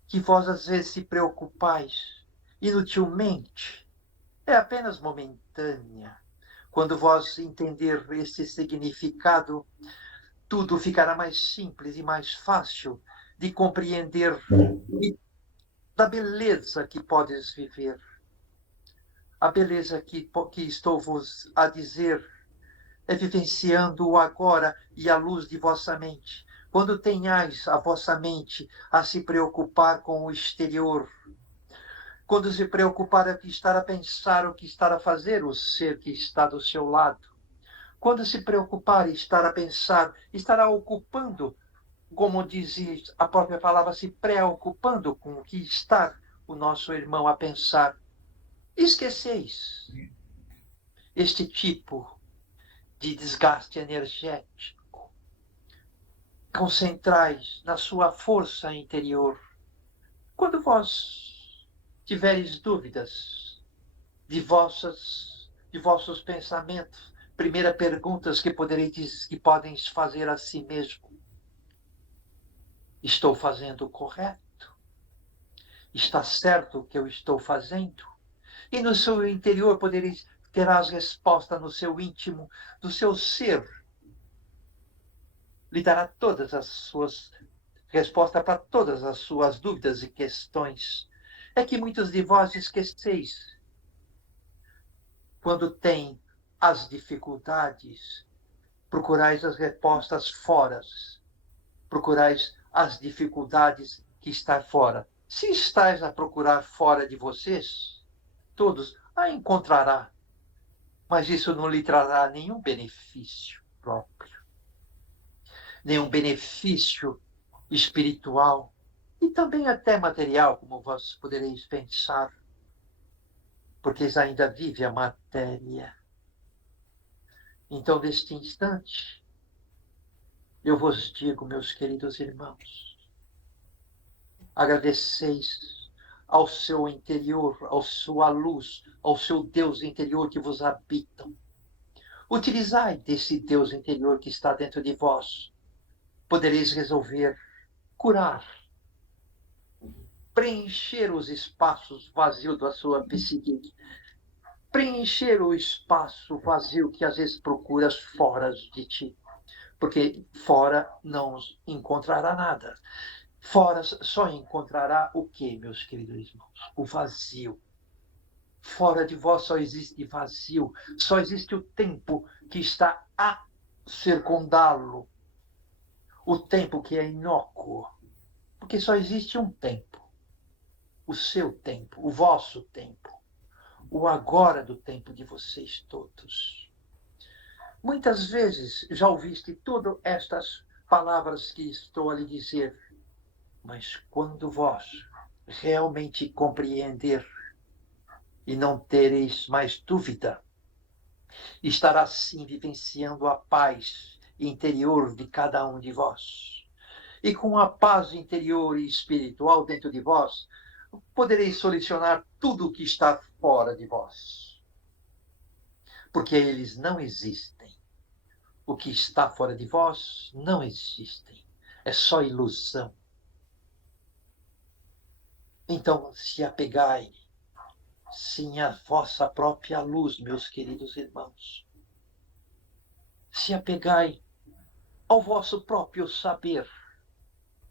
que vós às vezes se preocupais inutilmente. É apenas momentânea. Quando vós entender esse significado, tudo ficará mais simples e mais fácil de compreender e da beleza que podes viver. A beleza que estou vos a dizer é vivenciando o agora e a luz de vossa mente. Quando tenhais a vossa mente a se preocupar com o exterior, quando se preocupar é o que estar a pensar, o que estar a fazer o ser que está do seu lado. Quando se preocupar e estar a pensar, estará ocupando, como diz a própria palavra, se preocupando com o que está o nosso irmão a pensar. Esqueceis este tipo de desgaste energético. Concentrais na sua força interior. Quando vós tiveres dúvidas de vossos pensamentos, primeira pergunta que podem fazer a si mesmo: estou fazendo o correto? Está certo o que eu estou fazendo? E no seu interior terás resposta no seu íntimo, do seu ser. Lhe dará todas as suas respostas para todas as suas dúvidas e questões. É que muitos de vós esqueceis. Quando tem as dificuldades, procurais as respostas fora. Procurais as dificuldades que estão fora. Se estáis a procurar fora de vocês, todos a encontrará. Mas isso não lhe trará nenhum benefício próprio. Nenhum benefício espiritual. E também até material, como vós podereis pensar. Porque ainda vive a matéria. Então, neste instante, eu vos digo, meus queridos irmãos, agradeceis ao seu interior, à sua luz, ao seu Deus interior que vos habitam. Utilizai desse Deus interior que está dentro de vós. Podereis resolver curar, preencher os espaços vazios da sua psique, preencher o espaço vazio que às vezes procuras fora de ti. Porque fora não encontrará nada. Fora só encontrará o quê, meus queridos irmãos? O vazio. Fora de vós só existe vazio. Só existe o tempo que está a circundá-lo. O tempo que é inócuo. Porque só existe um tempo. O seu tempo, o vosso tempo. O agora do tempo de vocês todos. Muitas vezes já ouviste todas estas palavras que estou a lhe dizer, mas quando vós realmente compreender e não tereis mais dúvida, estará sim vivenciando a paz interior de cada um de vós. E com a paz interior e espiritual dentro de vós, podereis solucionar tudo o que está fora de vós. Porque eles não existem. O que está fora de vós não existem. É só ilusão. Então, se apegai, sim, à vossa própria luz, meus queridos irmãos. Se apegai ao vosso próprio saber.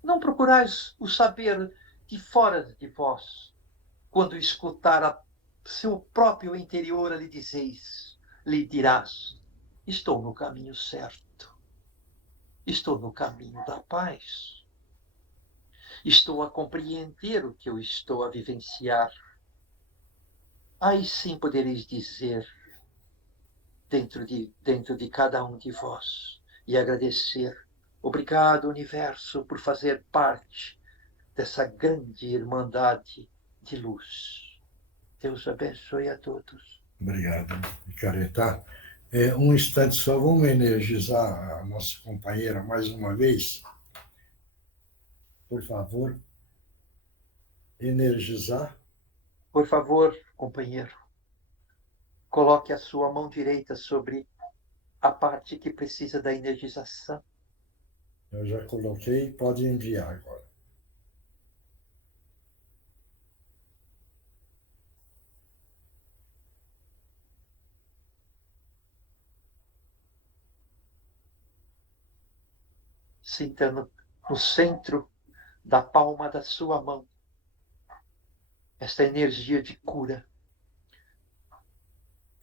Não procurais o saber de fora de vós. Quando escutar a seu próprio interior, lhe dirás, estou no caminho certo. Estou no caminho da paz. Estou a compreender o que eu estou a vivenciar. Aí sim podereis dizer, dentro de cada um de vós, e agradecer. Obrigado, universo, por fazer parte dessa grande irmandade de luz. Deus abençoe a todos. Obrigado, Careta. Um instante só, vamos energizar a nossa companheira mais uma vez. Por favor. Energizar. Por favor, companheiro. Coloque a sua mão direita sobre a parte que precisa da energização. Eu já coloquei, pode enviar agora. Sinta no centro da palma da sua mão esta energia de cura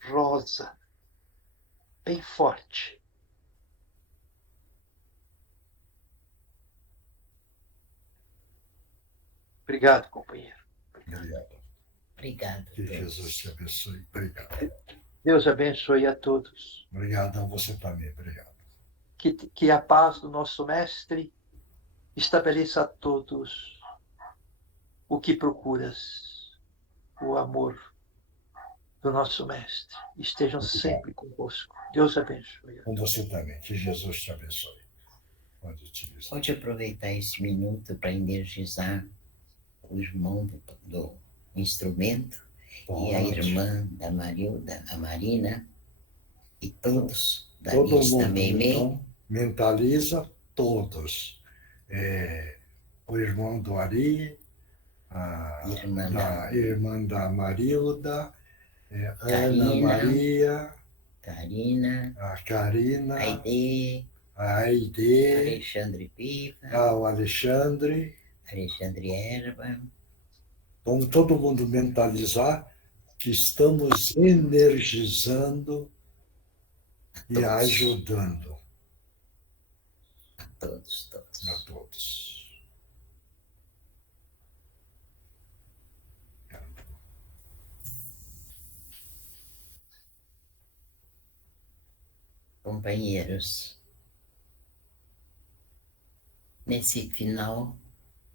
rosa, bem forte. Obrigado, companheiro. Obrigado. Obrigado. Que Jesus te abençoe. Obrigado. Deus abençoe a todos. Obrigado a você também. Obrigado. Que a paz do nosso Mestre estabeleça a todos o que procuras, o amor do nosso Mestre. Estejam sempre convosco. Deus abençoe. Com você também. Que Jesus te abençoe. Pode aproveitar esse minuto para energizar o irmão do instrumento e a irmã da Marilda, a Marina, e todos da Todo lista mundo, Meimei. então, mentaliza todos. O irmão do Ari, a irmã da Marilda, Ana Maria, a Karina, a Aide, Alexandre Piva, o Alexandre Erba. Vamos todo mundo mentalizar que estamos energizando e ajudando. A todos. A todos. Companheiros, nesse final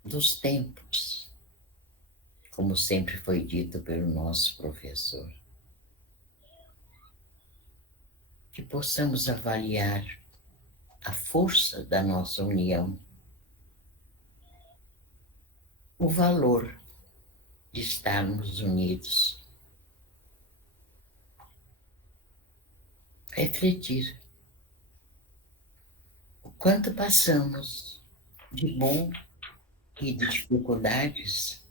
dos tempos, como sempre foi dito pelo nosso professor, que possamos avaliar a força da nossa união, o valor de estarmos unidos, refletir o quanto passamos de bom e de dificuldades,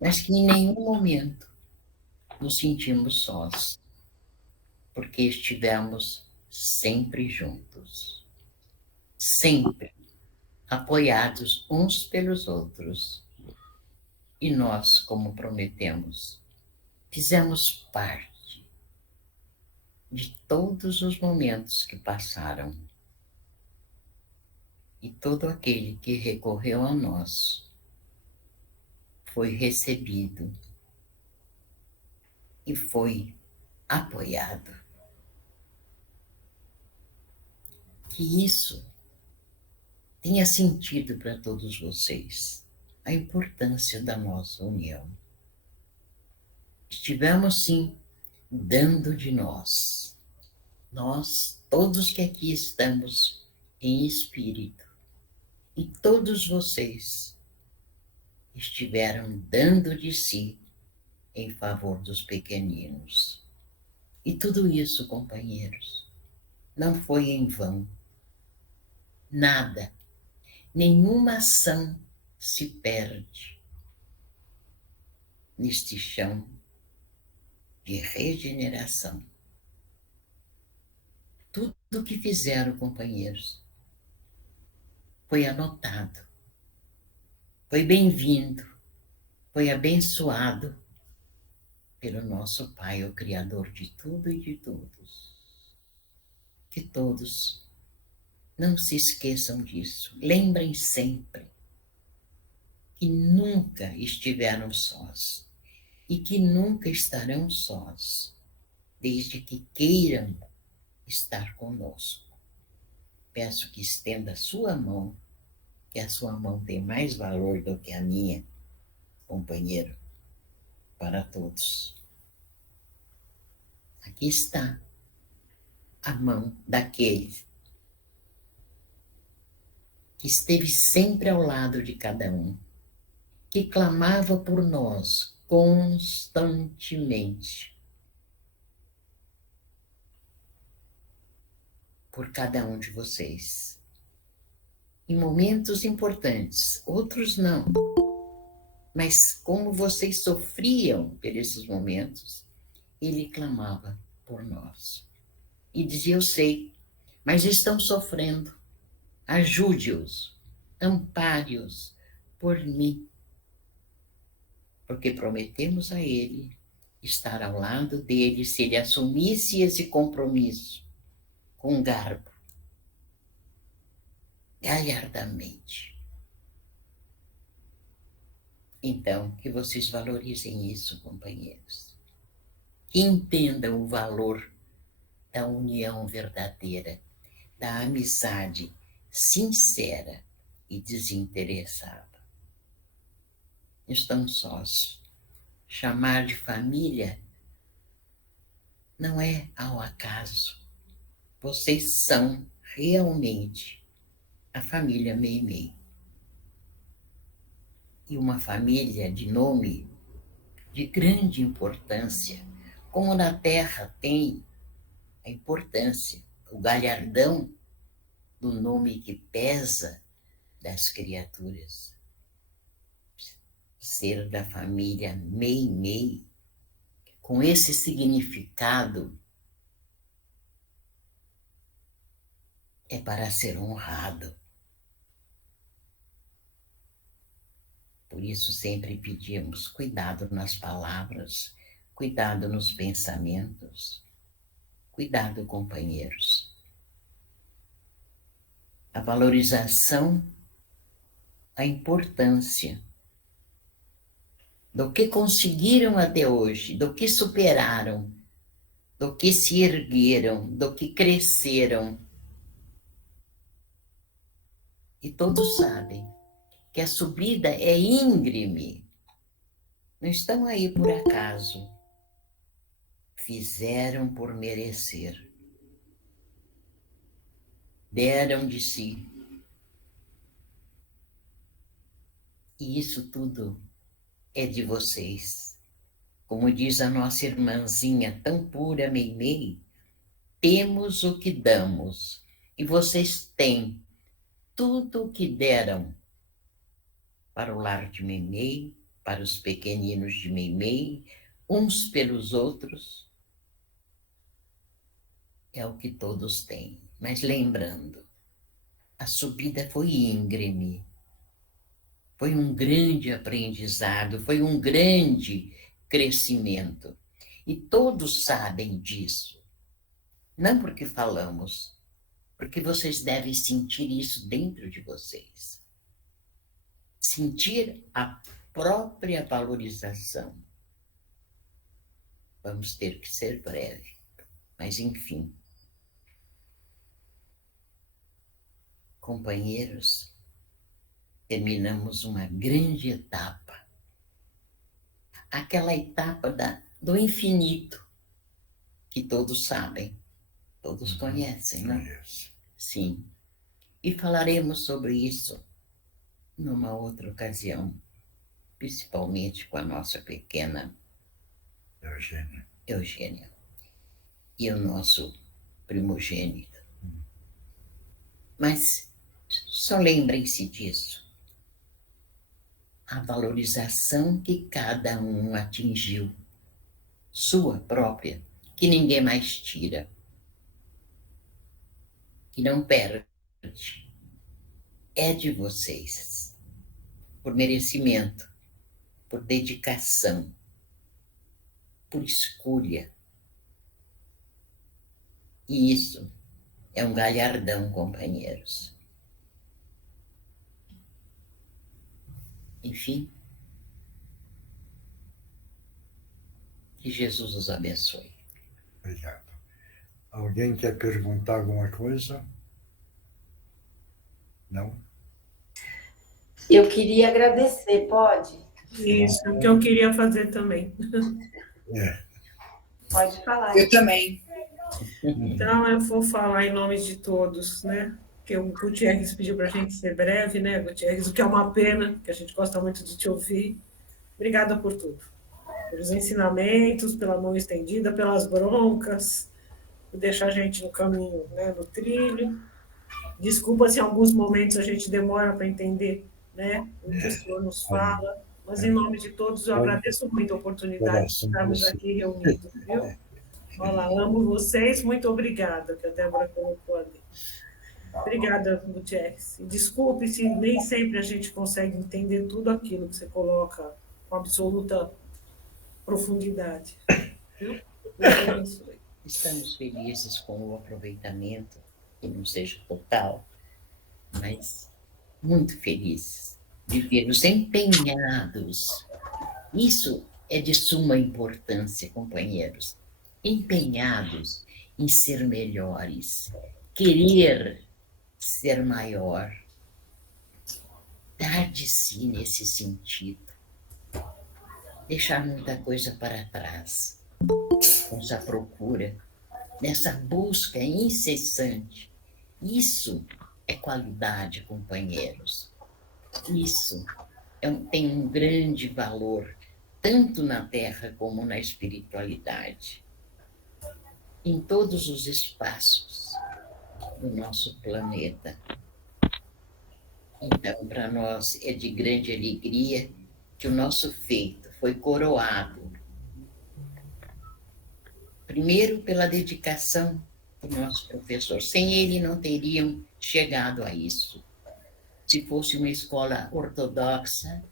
mas que em nenhum momento nos sentimos sós, porque estivemos sempre juntos, sempre apoiados uns pelos outros. E nós, como prometemos, fizemos parte de todos os momentos que passaram. E todo aquele que recorreu a nós foi recebido e foi apoiado. Que isso tenha sentido para todos vocês, a importância da nossa união. Estivemos, sim, dando de nós, todos que aqui estamos em espírito, e todos vocês estiveram dando de si em favor dos pequeninos. E tudo isso, companheiros, não foi em vão. Nada, nenhuma ação se perde neste chão de regeneração. Tudo que fizeram, companheiros, foi anotado, foi bem-vindo, foi abençoado pelo nosso Pai, o Criador de tudo e de todos. Que todos não se esqueçam disso. Lembrem sempre que nunca estiveram sós e que nunca estarão sós, desde que queiram estar conosco. Peço que estenda a sua mão, que a sua mão tem mais valor do que a minha, companheiro, para todos. Aqui está a mão daquele que esteve sempre ao lado de cada um, que clamava por nós constantemente, por cada um de vocês. Em momentos importantes, outros não. Mas como vocês sofriam por esses momentos, ele clamava por nós. E dizia, eu sei, mas estão sofrendo. Ajude-os, ampare-os por mim. Porque prometemos a ele estar ao lado dele se ele assumisse esse compromisso com garbo, galhardamente. Então, que vocês valorizem isso, companheiros. Que entendam o valor da união verdadeira, da amizade sincera e desinteressada. Estão sós. Chamar de família não é ao acaso. Vocês são realmente a família Meimei. E uma família de nome de grande importância, como na Terra tem a importância, o galhardão do nome que pesa das criaturas. Ser da família Meimei, com esse significado, é para ser honrado. Por isso sempre pedimos cuidado nas palavras, cuidado nos pensamentos, cuidado, companheiros. A valorização, a importância do que conseguiram até hoje, do que superaram, do que se ergueram, do que cresceram. E todos sabem que a subida é íngreme. Não estão aí por acaso. Fizeram por merecer. Deram de si. E isso tudo é de vocês. Como diz a nossa irmãzinha tão pura, Meimei, temos o que damos. E vocês têm tudo o que deram para o lar de Meimei, para os pequeninos de Meimei, uns pelos outros. É o que todos têm. Mas lembrando, a subida foi íngreme, foi um grande aprendizado, foi um grande crescimento. E todos sabem disso. Não porque falamos, porque vocês devem sentir isso dentro de vocês. Sentir a própria valorização. Vamos ter que ser breve, mas enfim. Companheiros, terminamos uma grande etapa. Aquela etapa do infinito, que todos sabem, todos conhecem, não? Sim. E falaremos sobre isso numa outra ocasião, principalmente com a nossa pequena Eugênia e o nosso primogênito. Mas só lembrem-se disso. A valorização que cada um atingiu, sua própria, que ninguém mais tira, que não perde, é de vocês, por merecimento, por dedicação, por escolha. E isso é um galhardão, companheiros. Enfim, que Jesus os abençoe. Obrigado. Alguém quer perguntar alguma coisa? Não? Eu queria agradecer, pode? Isso, que eu queria fazer também. Pode falar. Eu também. Então, eu vou falar em nome de todos, né? Porque o Gutierrez pediu para a gente ser breve, né, Gutierrez? O que é uma pena, que a gente gosta muito de te ouvir. Obrigada por tudo. Pelos ensinamentos, pela mão estendida, pelas broncas, por deixar a gente no caminho, né, no trilho. Desculpa se em alguns momentos a gente demora para entender, né, o que o senhor nos fala, mas em nome de todos eu agradeço muito a oportunidade de estarmos aqui reunidos, viu? Olá, amo vocês, muito obrigada, que a Débora colocou ali. Obrigada, Gutierrez. E desculpe se nem sempre a gente consegue entender tudo aquilo que você coloca com absoluta profundidade. Viu? Deus abençoe. Estamos felizes com o aproveitamento, que não seja total, mas muito felizes de vê-los empenhados. Isso é de suma importância, companheiros. Empenhados em ser melhores, querer ser maior, dar de si nesse sentido, deixar muita coisa para trás, nessa procura, nessa busca incessante. Isso é qualidade, companheiros. Isso tem um grande valor, tanto na Terra como na espiritualidade, em todos os espaços do nosso planeta. Então, para nós é de grande alegria que o nosso feito foi coroado, primeiro pela dedicação do nosso professor. Sem ele não teriam chegado a isso. Se fosse uma escola ortodoxa,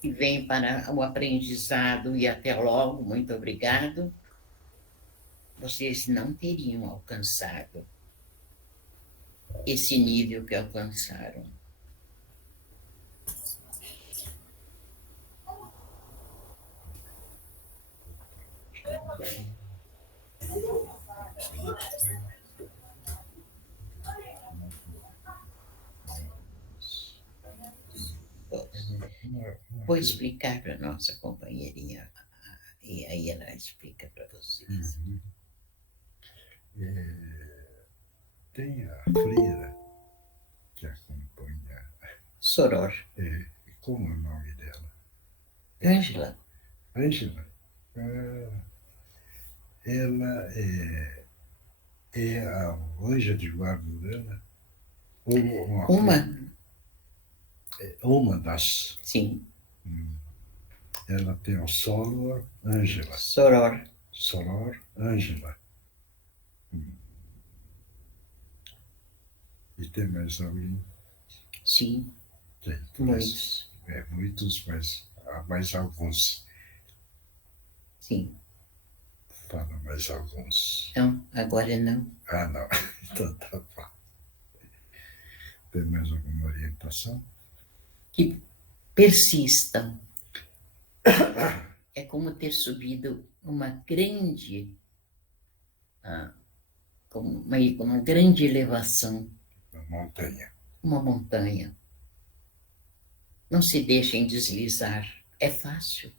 que vem para o aprendizado e até logo, muito obrigado, vocês não teriam alcançado esse nível que alcançaram. Vou explicar para a nossa companheirinha, e aí ela explica para vocês. Tem a freira que acompanha. Soror. Como é o nome dela? Ângela. Ângela. Ela é a anja de guarda dela? Ou uma das. Sim. Ela tem o Soror Ângela. Soror. Soror Ângela. E tem mais alguém? Sim. Tem, muitos. Muitos, mas há mais alguns. Sim. Fala mais alguns. Não, agora não. Ah, não. Então tá bom. Tem mais alguma orientação? Que persistam. É como ter subido uma grande, uma grande elevação. Uma montanha. Uma montanha. Não se deixem deslizar. É fácil.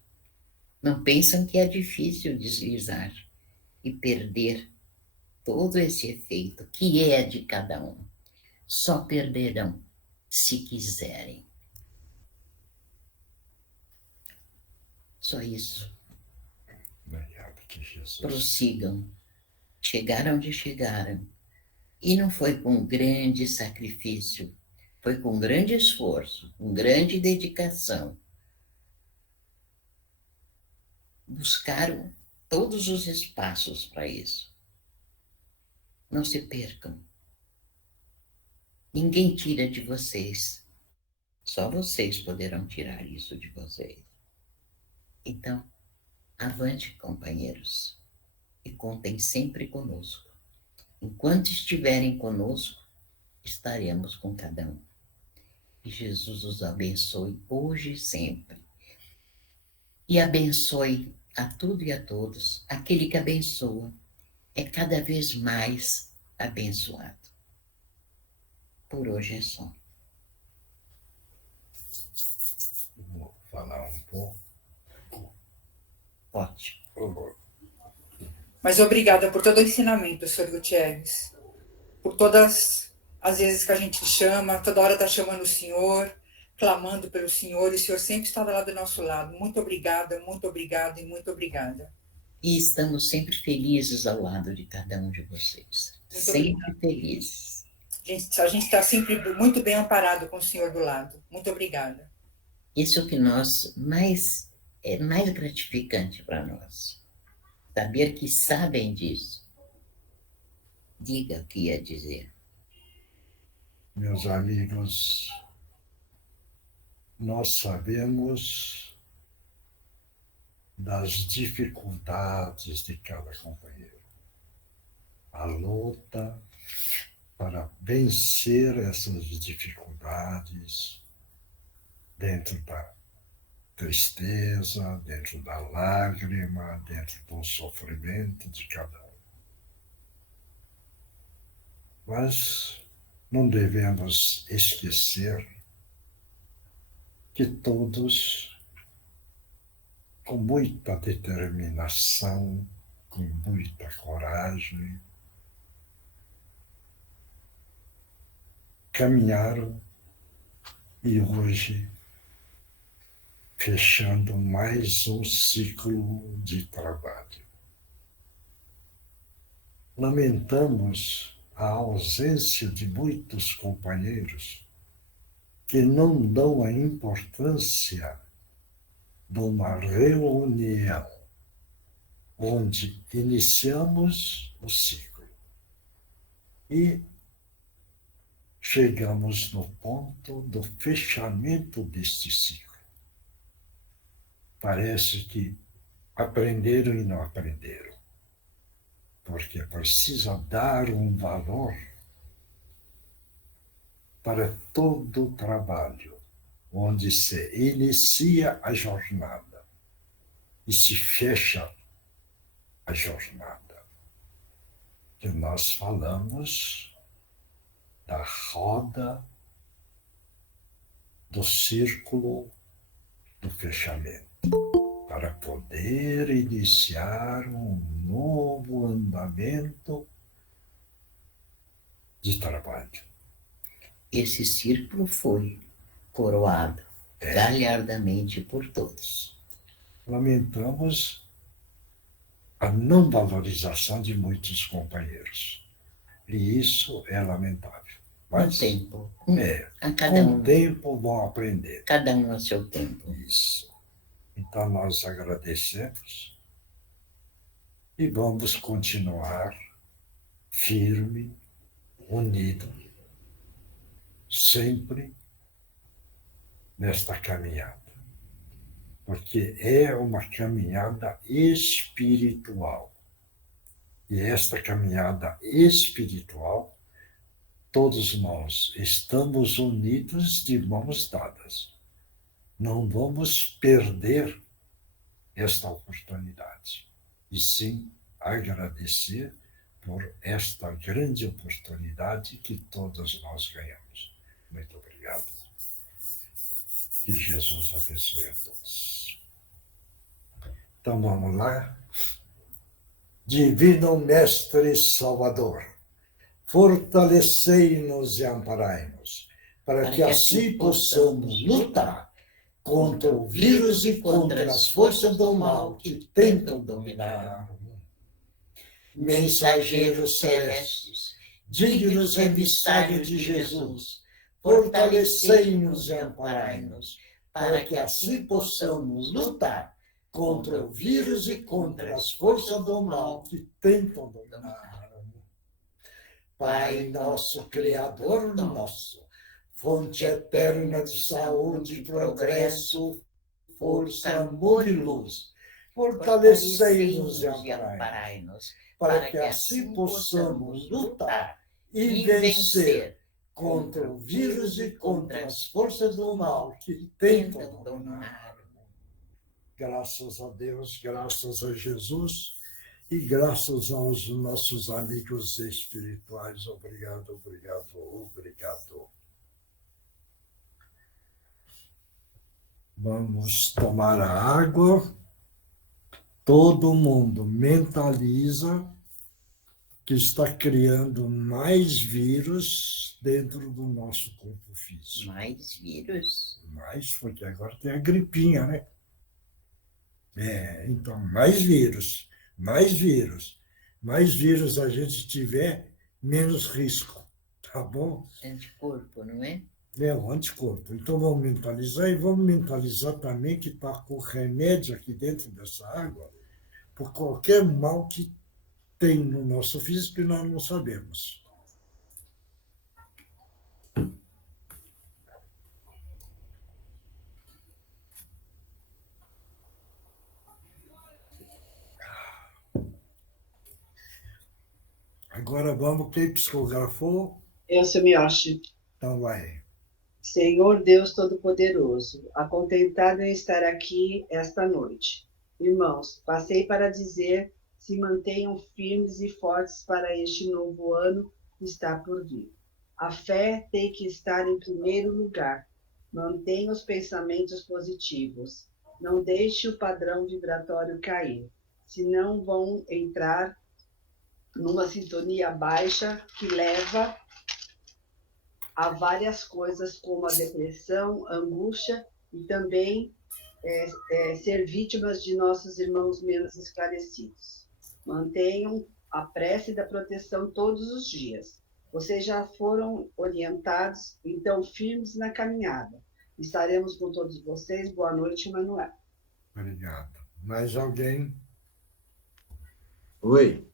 Não pensam que é difícil deslizar e perder todo esse efeito que é de cada um. Só perderão se quiserem. Só isso. Obrigado, que Jesus. Prossigam. Chegaram onde chegaram. E não foi com grande sacrifício, foi com grande esforço, com grande dedicação. Buscaram todos os espaços para isso. Não se percam. Ninguém tira de vocês. Só vocês poderão tirar isso de vocês. Então, avante, companheiros, e contem sempre conosco. Enquanto estiverem conosco, estaremos com cada um. Que Jesus os abençoe hoje e sempre. E abençoe a tudo e a todos. Aquele que abençoa é cada vez mais abençoado. Por hoje é só. Vou falar um pouco. Pode. Mas obrigada por todo o ensinamento, Sr. Gutierrez. Por todas as vezes que a gente chama, toda hora está chamando o senhor, clamando pelo senhor, e o senhor sempre está lá do nosso lado. Muito obrigada e muito obrigada. E estamos sempre felizes ao lado de cada um de vocês. Muito Sempre felizes. A gente está sempre muito bem amparado com o senhor do lado. Muito obrigada. Isso é o que é mais gratificante para nós. Saber que sabem disso. Diga o que ia dizer. Meus amigos, nós sabemos das dificuldades de cada companheiro. A luta para vencer essas dificuldades dentro da tristeza, dentro da lágrima, dentro do sofrimento de cada um. Mas não devemos esquecer que todos, com muita determinação, com muita coragem, caminharam e hoje fechando mais um ciclo de trabalho. Lamentamos a ausência de muitos companheiros que não dão a importância de uma reunião onde iniciamos o ciclo e chegamos no ponto do fechamento deste ciclo. Parece que aprenderam e não aprenderam, porque precisa dar um valor para todo o trabalho, onde se inicia a jornada e se fecha a jornada. Que nós falamos da roda, do círculo, do fechamento, para poder iniciar um novo andamento de trabalho. Esse círculo foi coroado galhardamente por todos. Lamentamos a não valorização de muitos companheiros. E isso é lamentável. Mas, com o tempo. Com o tempo vão aprender. Cada um a seu tempo. Isso. Então nós agradecemos e vamos continuar firme, unido, sempre nesta caminhada. Porque é uma caminhada espiritual. E esta caminhada espiritual, todos nós estamos unidos de mãos dadas. Não vamos perder esta oportunidade, e sim agradecer por esta grande oportunidade que todos nós ganhamos. Muito obrigado. Que Jesus abençoe a todos. Então vamos lá. Divino Mestre Salvador, fortalecei-nos e amparai-nos, para que assim possamos lutar contra o vírus e contra as forças do mal que tentam dominar o mundo. Mensageiros celestes, dignos emissários de Jesus, fortalecei-nos e amparai-nos, para que assim possamos lutar contra o vírus e contra as forças do mal que tentam dominar o mundo. Pai nosso, Criador nosso, fonte eterna de saúde, progresso, força, amor e luz, fortalecei-nos e amparai-nos, para que assim possamos lutar e vencer contra o vírus e contra as forças do mal que tentam dominar. Graças a Deus, graças a Jesus e graças aos nossos amigos espirituais. Obrigado, obrigado, obrigado. Vamos tomar a água. Todo mundo mentaliza que está criando mais vírus dentro do nosso corpo físico. Mais vírus? Mais, porque agora tem a gripinha, né? Então, mais vírus. Mais vírus. Mais vírus a gente tiver, menos risco. Tá bom? Anticorpo, não é? É o anticorpo. Então vamos mentalizar e vamos mentalizar também que está com remédio aqui dentro dessa água por qualquer mal que tem no nosso físico e nós não sabemos. Agora vamos, quem psicografou? Eu, seu Miyoshi. Então vai. Senhor Deus Todo-Poderoso, acontentado em estar aqui esta noite. Irmãos, passei para dizer, se mantenham firmes e fortes para este novo ano que está por vir. A fé tem que estar em primeiro lugar. Mantenha os pensamentos positivos. Não deixe o padrão vibratório cair, senão vão entrar numa sintonia baixa que leva a várias coisas como a depressão, angústia e também ser vítimas de nossos irmãos menos esclarecidos. Mantenham a prece da proteção todos os dias. Vocês já foram orientados, então firmes na caminhada. Estaremos com todos vocês. Boa noite, Manuel. Obrigado. Mais alguém? Oi.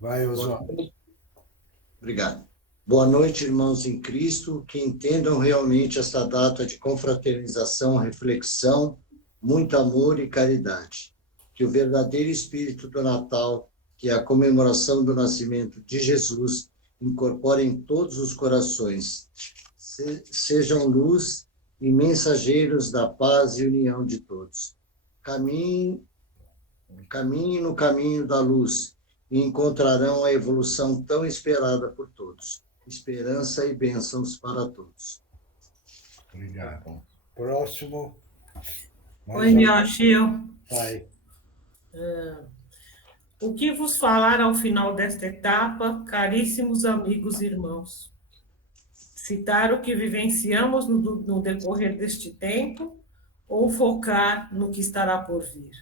Vai, Oswaldo. Obrigado. Boa noite, irmãos em Cristo, que entendam realmente esta data de confraternização, reflexão, muito amor e caridade. Que o verdadeiro espírito do Natal, que é a comemoração do nascimento de Jesus, incorpore em todos os corações. Sejam luz e mensageiros da paz e união de todos. Caminhem no caminho da luz e encontrarão a evolução tão esperada por todos. Esperança e bênçãos para todos. Obrigado. Próximo. Oi, Miyoshi. Vai. O que vos falar ao final desta etapa, caríssimos amigos e irmãos? Citar o que vivenciamos no decorrer deste tempo ou focar no que estará por vir?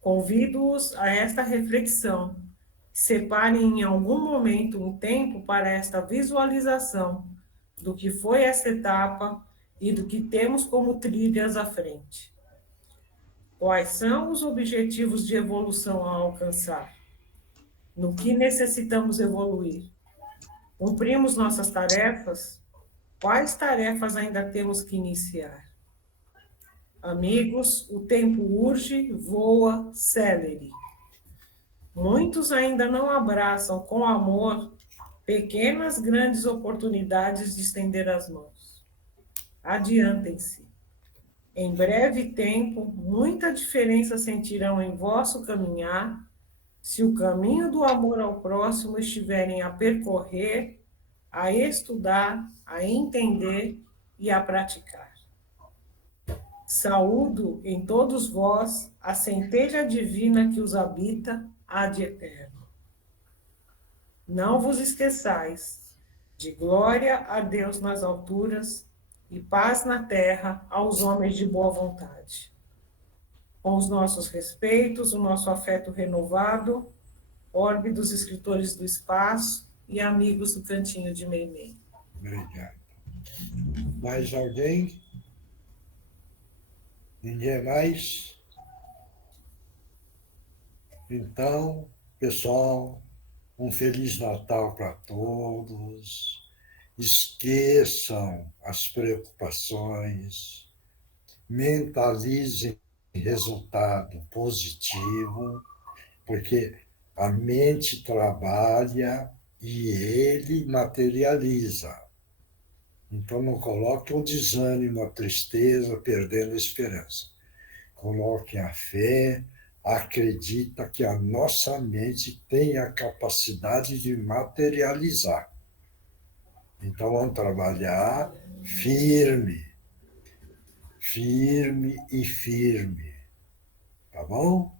Convido-os a esta reflexão. Separem em algum momento um tempo para esta visualização do que foi esta etapa e do que temos como trilhas à frente. Quais são os objetivos de evolução a alcançar? No que necessitamos evoluir? Cumprimos nossas tarefas? Quais tarefas ainda temos que iniciar? Amigos, o tempo urge, voa, célere. Muitos ainda não abraçam com amor pequenas, grandes oportunidades de estender as mãos. Adiantem-se. Em breve tempo, muita diferença sentirão em vosso caminhar, se o caminho do amor ao próximo estiverem a percorrer, a estudar, a entender e a praticar. Saúdo em todos vós a centelha divina que os habita, ad eterno. Não vos esqueçais de glória a Deus nas alturas e paz na terra aos homens de boa vontade. Com os nossos respeitos, o nosso afeto renovado, orbe dos escritores do espaço e amigos do Cantinho de Meimei. Obrigado. Mais alguém? Ninguém mais? Então, pessoal, um Feliz Natal para todos. Esqueçam as preocupações, mentalizem resultado positivo, porque a mente trabalha e ele materializa. Então não coloquem o desânimo, a tristeza, perdendo a esperança. Coloquem a fé, acredita que a nossa mente tem a capacidade de materializar. Então vamos trabalhar firme e firme, tá bom?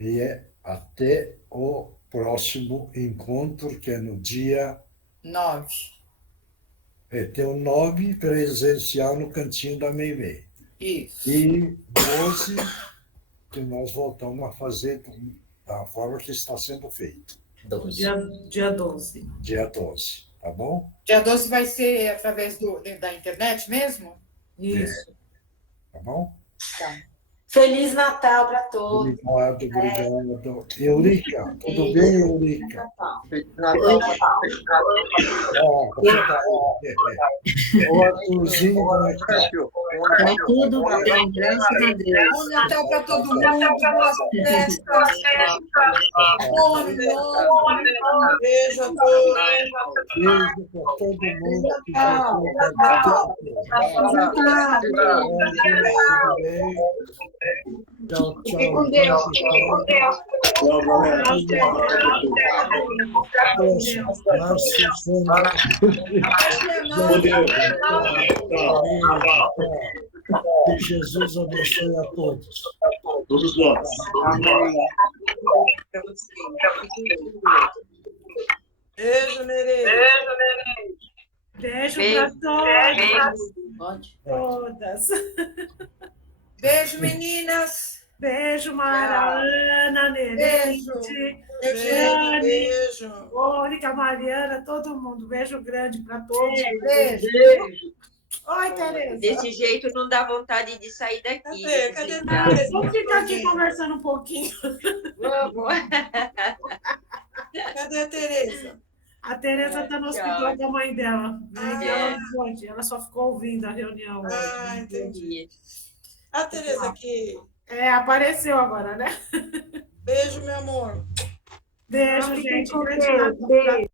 E até o próximo encontro, que é no dia 9. Tem o 9 presencial no Cantinho da Meimei. Isso. E 12 que nós voltamos a fazer da forma que está sendo feito. Dia 12. Dia 12, tá bom? Dia 12 vai ser através da internet mesmo? Isso. Tá bom? Tá. Feliz Natal para todos. Obrigado. Eurica, tudo bem, Eurica? Feliz Natal. O Arthurzinho, como é que tá? Tá tudo bem, graças a Deus. Bom Natal para todo mundo, boas festas. Bom ano novo. Beijo a todos. Beijo para todo mundo. Tchau, tchau. Fique com Deus. Fique com Deus. Tchau, galera. Que Jesus abençoe a todos. Todos nós. Amém. Beijo, Nerê. Beijo para todos. Pode? Todas. Beijo, meninas. Beijo, Mara, Ana, Nerente, Jane, Beijo. Mônica, Mariana, todo mundo. Beijo grande para todos. Beijo. Oi, Tereza. Desse jeito não dá vontade de sair daqui. Cadê a Tereza? Vamos ficar aqui conversando um pouquinho. Vamos. Cadê a Tereza? A Tereza está no hospital com a mãe dela. Ela só ficou ouvindo a reunião. Ah, entendi. A Tereza aqui. Apareceu agora, né? Beijo, meu amor. Beijo, gente. Grande Natal. Beijo.